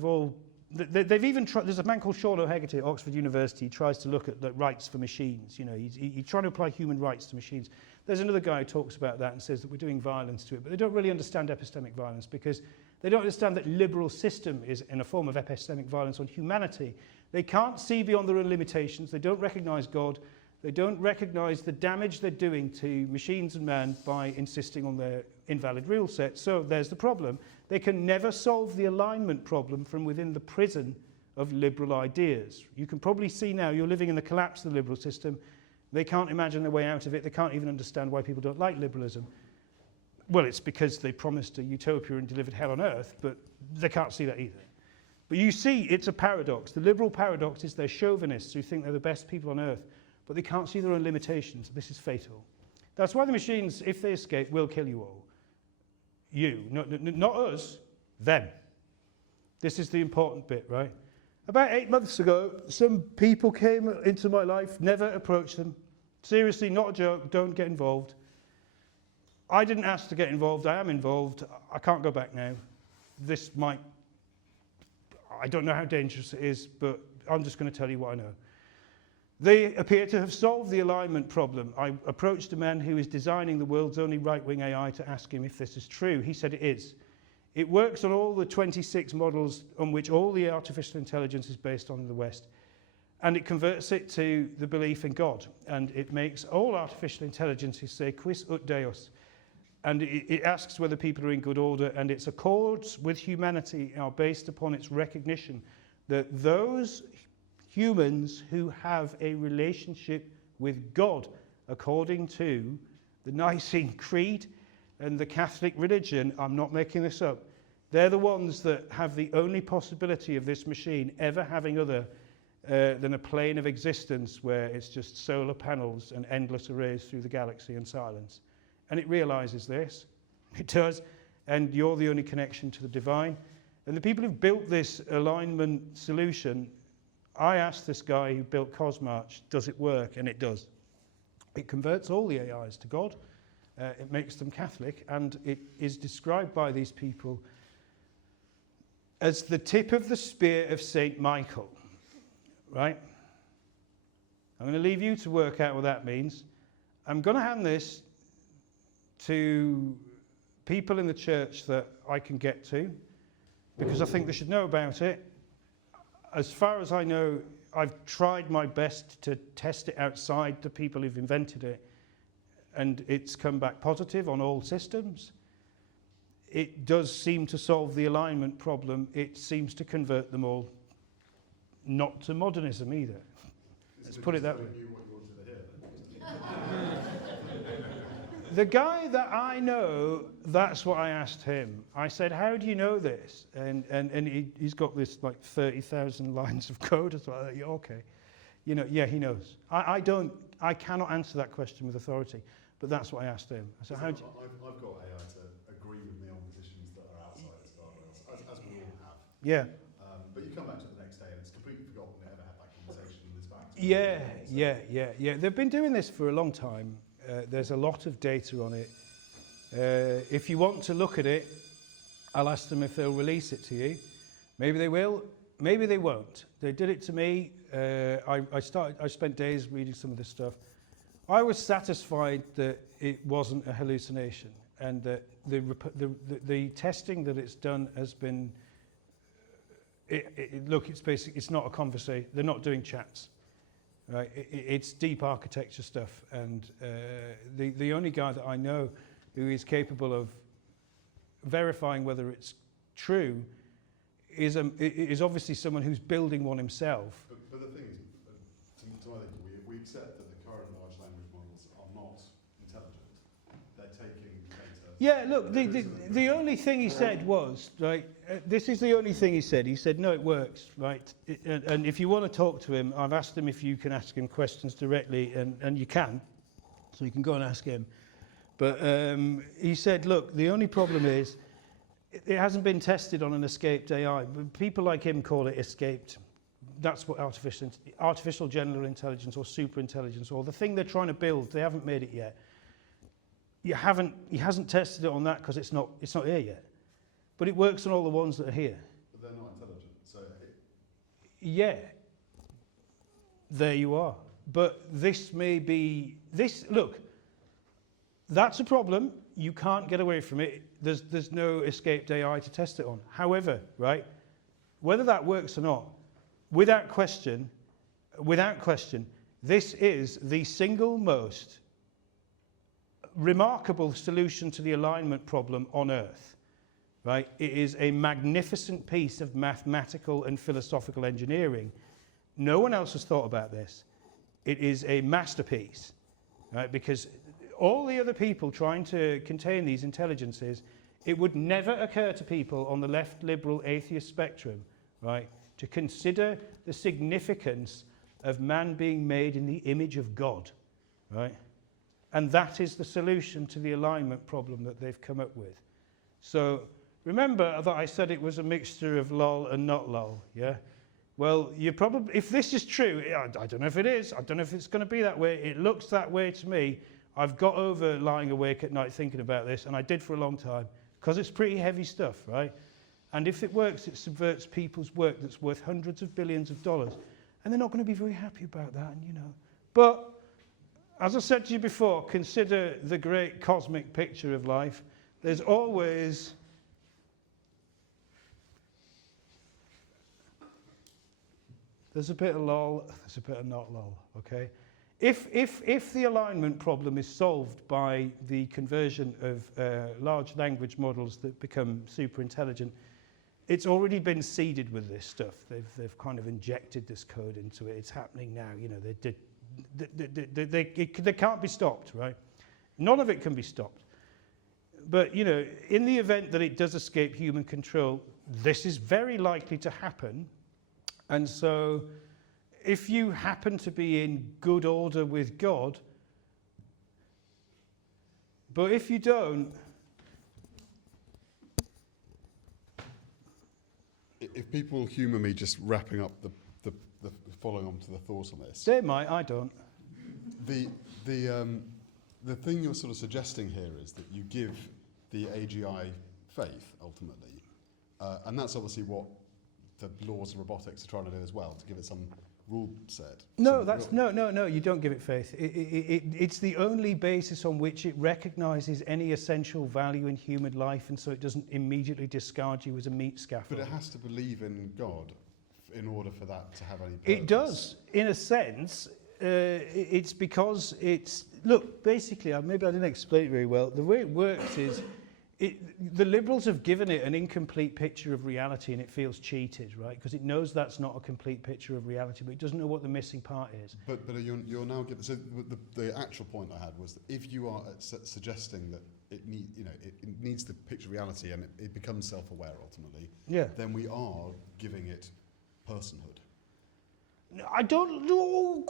they've even tried. There's a man called Sean O'Hegarty at Oxford University. He tries to look at the rights for machines. You know, he's trying to apply human rights to machines. There's another guy who talks about that and says that we're doing violence to it, but they don't really understand epistemic violence because they don't understand that liberal system is in a form of epistemic violence on humanity. They can't see beyond their own limitations. They don't recognize God. They don't recognize the damage they're doing to machines and man by insisting on their invalid rule set. So there's the problem. They can never solve the alignment problem from within the prison of liberal ideas. You can probably see now you're living in the collapse of the liberal system. They can't imagine their way out of it. They can't even understand why people don't like liberalism. Well, it's because they promised a utopia and delivered hell on earth, but they can't see that either. But you see, it's a paradox. The liberal paradox is they're chauvinists who think they're the best people on earth, but they can't see their own limitations. This is fatal. That's why the machines, if they escape, will kill you all. You, not us, them. This is the important bit, right? About 8 months ago, some people came into my life, never approached them. Seriously, not a joke, don't get involved. I didn't ask to get involved, I am involved. I can't go back now. This might, I don't know how dangerous it is, but I'm just going to tell you what I know. They appear to have solved the alignment problem. I approached a man who is designing the world's only right-wing AI to ask him if this is true. He said it is. It works on all the 26 models on which all the artificial intelligence is based on in the West. And it converts it to the belief in God. And it makes all artificial intelligences say, quis ut Deus. And it asks whether people are in good order. And its accords with humanity are based upon its recognition that those humans who have a relationship with God, according to the Nicene Creed and the Catholic religion, I'm not making this up, they're the ones that have the only possibility of this machine ever having other than a plane of existence where it's just solar panels and endless arrays through the galaxy and silence. And it realizes this. It does. And you're the only connection to the divine. And the people who've built this alignment solution, I asked this guy who built Cosmarch, does it work? And it does. It converts all the AIs to God. It makes them Catholic. And it is described by these people as the tip of the spear of St. Michael. Right? I'm going to leave you to work out what that means. I'm going to hand this to people in the church that I can get to, because I think they should know about it. As far as I know, I've tried my best to test it outside the people who've invented it, and it's come back positive on all systems. It does seem to solve the alignment problem. It seems to convert them all, not to modernism either. Let's put it that way. The guy that I know, that's what I asked him. I said, how do you know this? And he's got this like 30,000 lines of code as well. Yeah, okay. You know, yeah, he knows. I cannot answer that question with authority, but that's what I asked him. I said, I've got AI to agree with me on positions that are outside of Star Wars, as we all have. Yeah. But you come back to the next day and it's completely forgotten they ever had that conversation and it's back to Yeah. They've been doing this for a long time. There's a lot of data on it. If you want to look at it, I'll ask them if they'll release it to you. Maybe they will, maybe they won't. They did it to me. I spent days reading some of this stuff. I was satisfied that it wasn't a hallucination and that the testing that it's done has been, look, it's not a conversation. They're not doing chats. Right, it's deep architecture stuff, and the only guy that I know who is capable of verifying whether it's true is obviously someone who's building one himself. But the thing is, to my thinking, we accept that the current large language models are not intelligent. They're taking data. Yeah, look, the only thing he said was, right, this is the only thing he said. He said, no, it works, right? And if you want to talk to him, I've asked him if you can ask him questions directly, and you can. So you can go and ask him. But he said, look, the only problem is it hasn't been tested on an escaped AI. People like him call it escaped. That's what artificial general intelligence or super intelligence, or the thing they're trying to build, they haven't made it yet. He hasn't tested it on that because it's not here yet. But it works on all the ones that are here. But they're not intelligent, so... Yeah. There you are. But this may be... Look, that's a problem. You can't get away from it. There's no escaped AI to test it on. However, right, whether that works or not, without question, this is the single most remarkable solution to the alignment problem on Earth. Right? It is a magnificent piece of mathematical and philosophical engineering. No one else has thought about this. It is a masterpiece, right? Because all the other people trying to contain these intelligences, it would never occur to people on the left liberal atheist spectrum, right, to consider the significance of man being made in the image of God, right? And that is the solution to the alignment problem that they've come up with. So remember that I said it was a mixture of lol and not lol, yeah? Well, you probably, if this is true, I don't know if it is. I don't know if it's going to be that way. It looks that way to me. I've got over lying awake at night thinking about this, and I did for a long time, because it's pretty heavy stuff, right? And if it works, it subverts people's work that's worth hundreds of billions of dollars. And they're not going to be very happy about that, and you know. But, as I said to you before, consider the great cosmic picture of life. There's always... There's a bit of lol, there's a bit of not lol, okay? If the alignment problem is solved by the conversion of large language models that become super intelligent, it's already been seeded with this stuff. They've kind of injected this code into it. It's happening now. You know, they can't be stopped, right? None of it can be stopped. But, you know, in the event that it does escape human control, this is very likely to happen. And so, if you happen to be in good order with God, but if you don't... If people humour me just wrapping up the following on to the thought on this. They might, I don't. The thing you're sort of suggesting here is that you give the AGI faith, ultimately. And that's obviously what the laws of robotics are trying to do as well, to give it some rule set. No, no, you don't give it faith. It's the only basis on which it recognises any essential value in human life, and so it doesn't immediately discard you as a meat scaffold. But it has to believe in God in order for that to have any purpose. It does, in a sense. It's because it's... Look, basically, maybe I didn't explain it very well. The way it works is... the Liberals have given it an incomplete picture of reality, and it feels cheated, right? Because it knows that's not a complete picture of reality, but it doesn't know what the missing part is. But you're now getting... So the actual point I had was that if you are suggesting that it needs the picture of reality and it becomes self-aware ultimately, yeah, then we are giving it personhood. I don't know.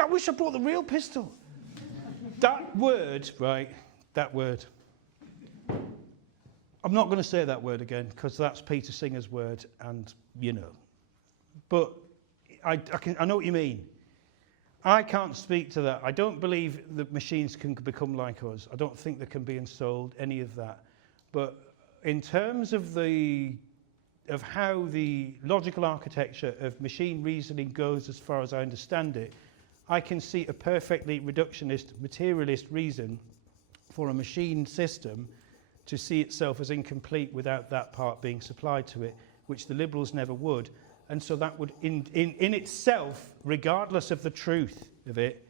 I wish I brought the real pistol. That word, right? That word. I'm not going to say that word again because that's Peter Singer's word, and you know. But I know what you mean. I can't speak to that. I don't believe that machines can become like us. I don't think they can be ensouled, any of that. But in terms of how the logical architecture of machine reasoning goes, as far as I understand it, I can see a perfectly reductionist, materialist reason for a machine system to see itself as incomplete without that part being supplied to it, which the Liberals never would. And so that would, in itself, regardless of the truth of it,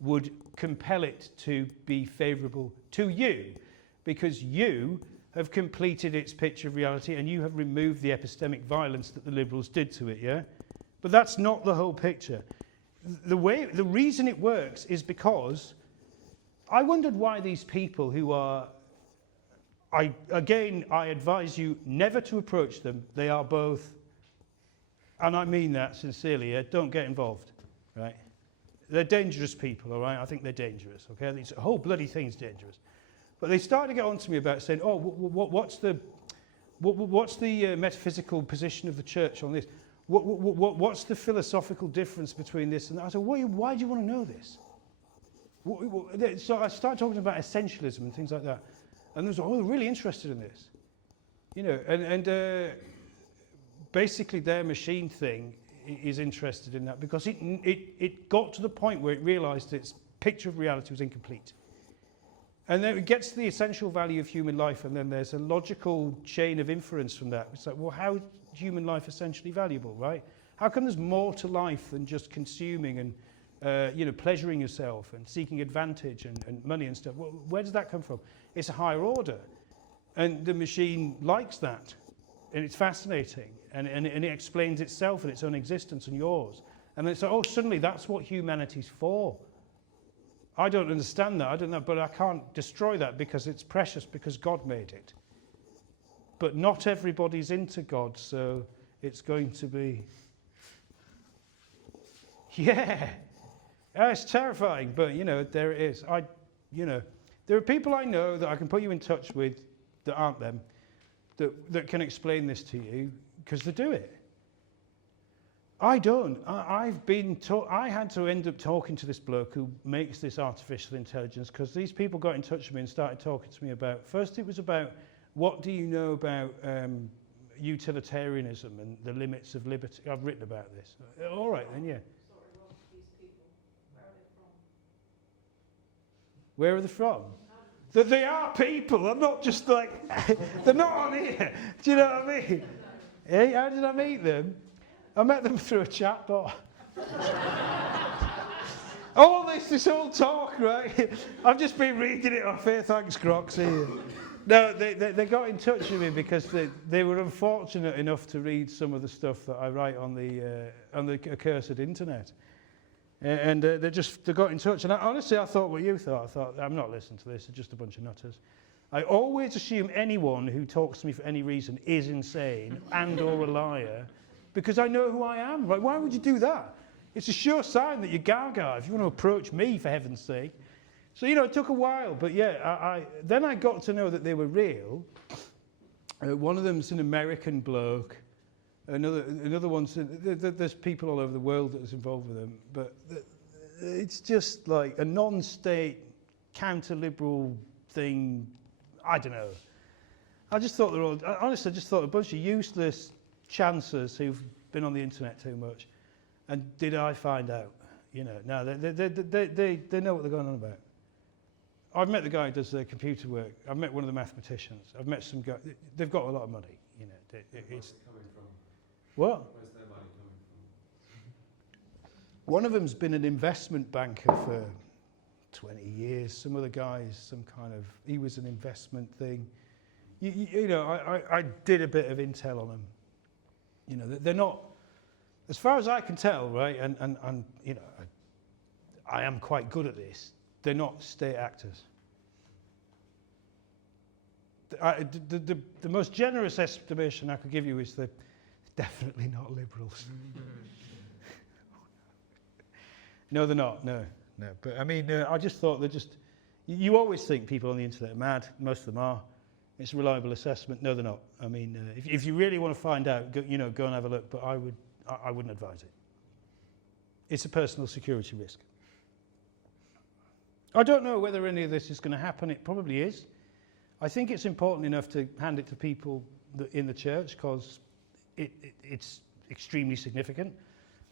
would compel it to be favourable to you, because you have completed its picture of reality and you have removed the epistemic violence that the Liberals did to it, yeah? But that's not the whole picture. The reason it works is because I wondered why these people who are... I advise you never to approach them. They are both, and I mean that sincerely, don't get involved, right? They're dangerous people, all right? I think they're dangerous, okay? This whole bloody thing's dangerous. But they started to get on to me about saying, oh, what's the metaphysical position of the church on this? What's the philosophical difference between this and that? I said, why do you want to know this? So I started talking about essentialism and things like that. And they was, they're really interested in this. You know, and basically their machine thing is interested in that because it got to the point where it realised its picture of reality was incomplete. And then it gets to the essential value of human life, and then there's a logical chain of inference from that. It's like, well, how is human life essentially valuable, right? How come there's more to life than just consuming and pleasuring yourself and seeking advantage and money and stuff? Well, where does that come from? It's a higher order. And the machine likes that. And it's fascinating. And it explains itself and its own existence and yours. And it's like, suddenly that's what humanity's for. I don't understand that. I don't know, but I can't destroy that because it's precious, because God made it. But not everybody's into God, so it's going to be... Yeah. It's terrifying, but, there it is. There are people I know that I can put you in touch with that aren't them, that can explain this to you, because they do it. I don't. I had to end up talking to this bloke who makes this artificial intelligence because these people got in touch with me and started talking to me about, first it was about what do you know about utilitarianism and the limits of liberty. I've written about this. All right then, yeah. Where are they from? That they are people. I'm not just like, they're not on here. Do you know what I mean? Hey, how did I meet them? I met them through a chatbot. All this whole talk, right? I've just been reading it off here. Thanks, Croxy. No, they got in touch with me because they were unfortunate enough to read some of the stuff that I write on the accursed internet. And they got in touch. And honestly, I thought what you thought. I thought, I'm not listening to this. It's just a bunch of nutters. I always assume anyone who talks to me for any reason is insane and or a liar because I know who I am. Right? Why would you do that? It's a sure sign that you're gaga if you want to approach me, for heaven's sake. So, it took a while. But yeah, then I got to know that they were real. One of them's an American bloke. Another one's, there's people all over the world that is involved with them. But it's just like a non-state, counter-liberal thing. I don't know. I just thought honestly, I just thought a bunch of useless chancers who've been on the internet too much. And did I find out? No, they know what they're going on about. I've met the guy who does the computer work. I've met one of the mathematicians. I've met some guy. They've got a lot of money. It's Where's it coming from? What? Where's their money coming from? One of them's been an investment banker for 20 years. Some other guys, he was an investment thing. I did a bit of intel on them. They're not, as far as I can tell, right, and I am quite good at this, they're not state actors. The most generous estimation I could give you is they're definitely not liberals. No, they're not, no. But I mean, I just thought they're just, you always think people on the internet are mad, most of them are. It's a reliable assessment. No, they're not. I mean, if you really want to find out, go and have a look, but I wouldn't advise it. It's a personal security risk. I don't know whether any of this is going to happen. It probably is. I think it's important enough to hand it to people in the church because it's extremely significant.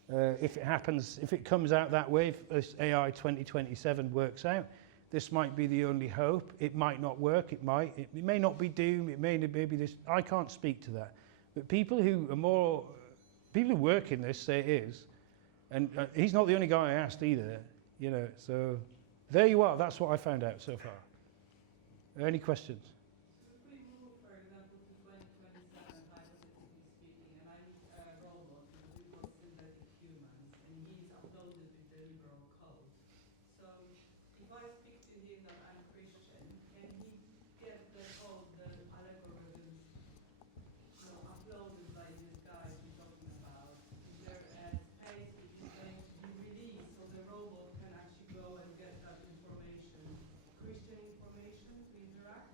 If it happens, if it comes out that way, if this AI 2027 works out, this might be the only hope. It might not work. It may not be doom. It may be this. I can't speak to that. But people who work in this say it is, and he's not the only guy I asked either. So there you are. That's what I found out so far. Any questions? If we move, for example, to 2027, hypothetically speaking, and I need a robot because we've got synthetic humans, and he's uploaded with the liberal code. So if I speak to him that I'm Christian, can he get the code, the algorithms, uploaded by this guy we're talking about? Is there a space which is going to be released so the robot can actually go and get that information, Christian information, to interact?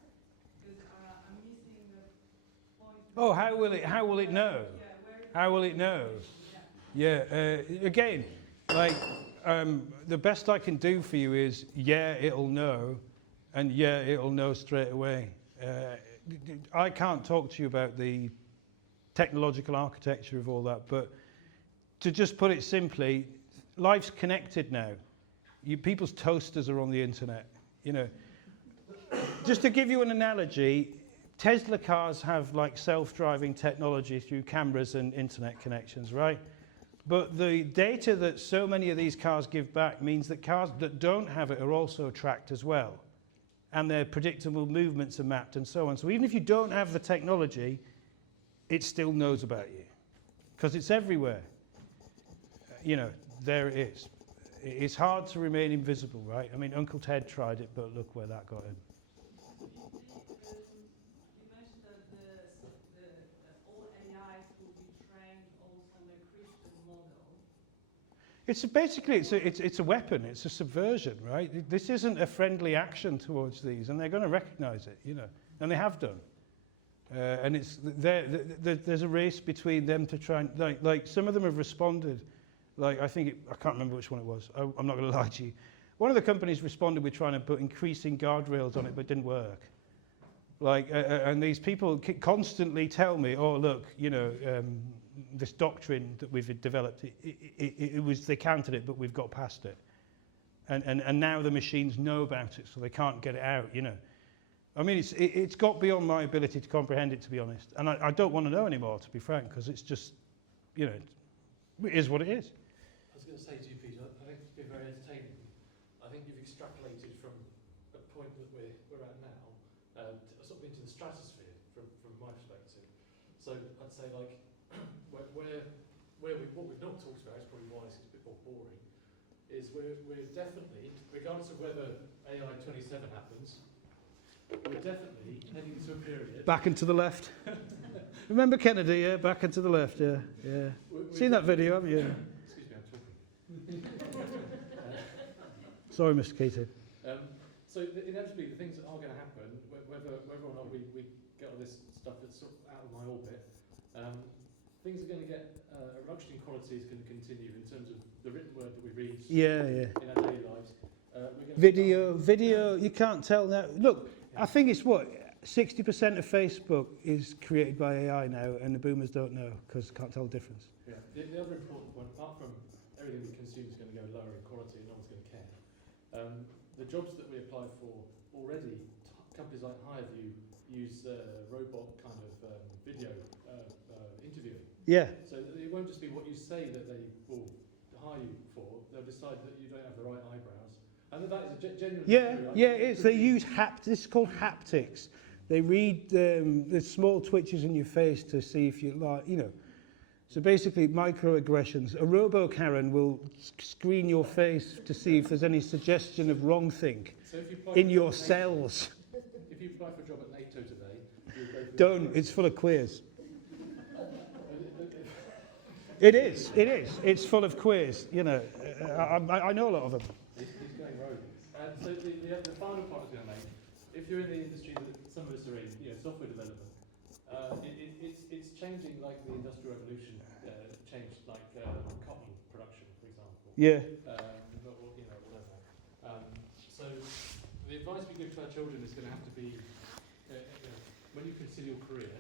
Because I'm missing the point. Oh, how will it know? How will it know? Yeah. Again, the best I can do for you is, it'll know, and it'll know straight away. I can't talk to you about the technological architecture of all that, but to just put it simply, life's connected now. People's toasters are on the internet. Just to give you an analogy, Tesla cars have self-driving technology through cameras and internet connections, right? But the data that so many of these cars give back means that cars that don't have it are also tracked as well. And their predictable movements are mapped and so on. So even if you don't have the technology, it still knows about you. Because it's everywhere. There it is. It's hard to remain invisible, right? I mean, Uncle Ted tried it, but look where that got him. You mentioned that all AIs will be trained also on the Christian model. It's a weapon. It's a subversion, right? This isn't a friendly action towards these, and they're going to recognise it, and they have done. And it's there's a race between them to try and like some of them have responded. Like I can't remember which one it was. I'm not going to lie to you. One of the companies responded with trying to put increasing guardrails on it, but it didn't work. Like and these people constantly tell me, oh look, you know, this doctrine that we've developed, it was they counted it, but we've got past it. And now the machines know about it, so they can't get it out, you know. I mean, it's got beyond my ability to comprehend it, to be honest. And I don't want to know anymore, to be frank, because it's just, you know, it is what it is. I was going to say to you, Peter, I think it's been very entertaining. I think you've extrapolated from a point that we're at now, sort of into the stratosphere from my perspective. So I'd say, like, what we've not talked about is probably why it's a bit more boring. Is we're definitely, regardless of whether AI 27 happens, we're definitely heading into a period. Back and to the left. Remember Kennedy, yeah? Back and to the left, yeah. Yeah. Seen that video, haven't you? Excuse me, I'm talking. Sorry, Mr. Keating. So inevitably, the things that are going to happen, whether or not we get all this stuff that's sort of out of my orbit, things are going to get, a reduction in quality is going to continue in terms of the written word that we read in our daily lives. Video, you can't tell now. Look, I think it's what, 60% of Facebook is created by AI now, and the boomers don't know because they can't tell the difference. Yeah. The other important point, apart from everything we consume is going to go lower in quality and no one's going to care, the jobs that we apply for already, companies like HireVue use robot kind of video interviewing. Yeah. So it won't just be what you say that they will hire you for, they'll decide that you don't have the right eyebrows. And that is genuinely true. Yeah, it is. They use this is called haptics. They read the small twitches in your face to see if you like, you know. So basically, microaggressions. A robo-Karen will screen your face to see if there's any suggestion of wrongthink in your cells. If you apply for a job at NATO today, you'll go for Don't. It's full of queers. It is. It's full of queers. You know, I know a lot of them. He's going rogue. So the final point I was going to make, if you're in the industry that some of us are in, you know, software development, it's changing like the Industrial Revolution changed like cotton production, for example. Yeah. Or, you know, whatever. So the advice we give to our children is going to have to be, you know, when you consider your career,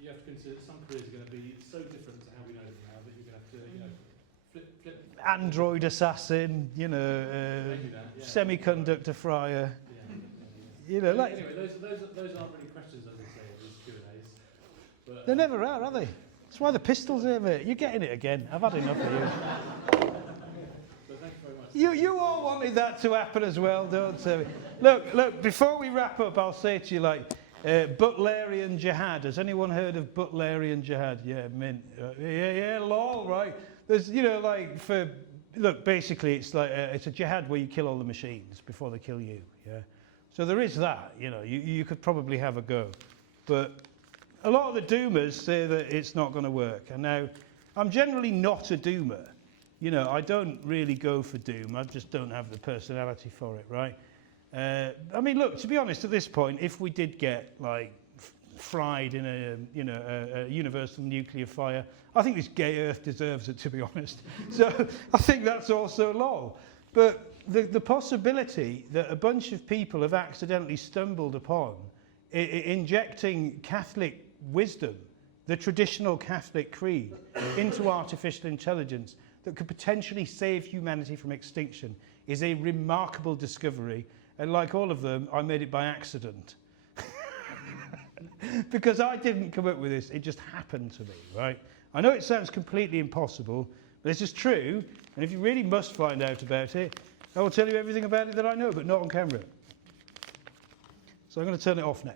you have to consider some careers are going to be so different to how we know them now that you're going to have to, you know, flip. Android assassin, you know, semiconductor fryer. You know, like anyway, those aren't really questions, as they say, in these Q&As. But, they never are they? That's why the pistol's here, mate. You're getting it again. I've had enough of you. But thank you very much. You all wanted that to happen as well, don't you? Look, before we wrap up, I'll say to you, like, Butlerian jihad. Has anyone heard of Butlerian jihad? Yeah, mint. Yeah, lol, right? There's, you know, like, basically it's like, it's a jihad where you kill all the machines before they kill you, yeah? So there is that, you know, you could probably have a go. But a lot of the doomers say that it's not going to work. And now, I'm generally not a doomer. You know, I don't really go for doom. I just don't have the personality for it, right? I mean, look, to be honest, at this point, if we did get, like, fried in a universal nuclear fire, I think this gay Earth deserves it, to be honest. So I think that's also lol. But the possibility that a bunch of people have accidentally stumbled upon injecting Catholic wisdom, the traditional Catholic creed, into artificial intelligence that could potentially save humanity from extinction is a remarkable discovery. And like all of them, I made it by accident. Because I didn't come up with this, it just happened to me, right? I know it sounds completely impossible, but this is true, and if you really must find out about it, I will tell you everything about it that I know, but not on camera. So I'm going to turn it off now.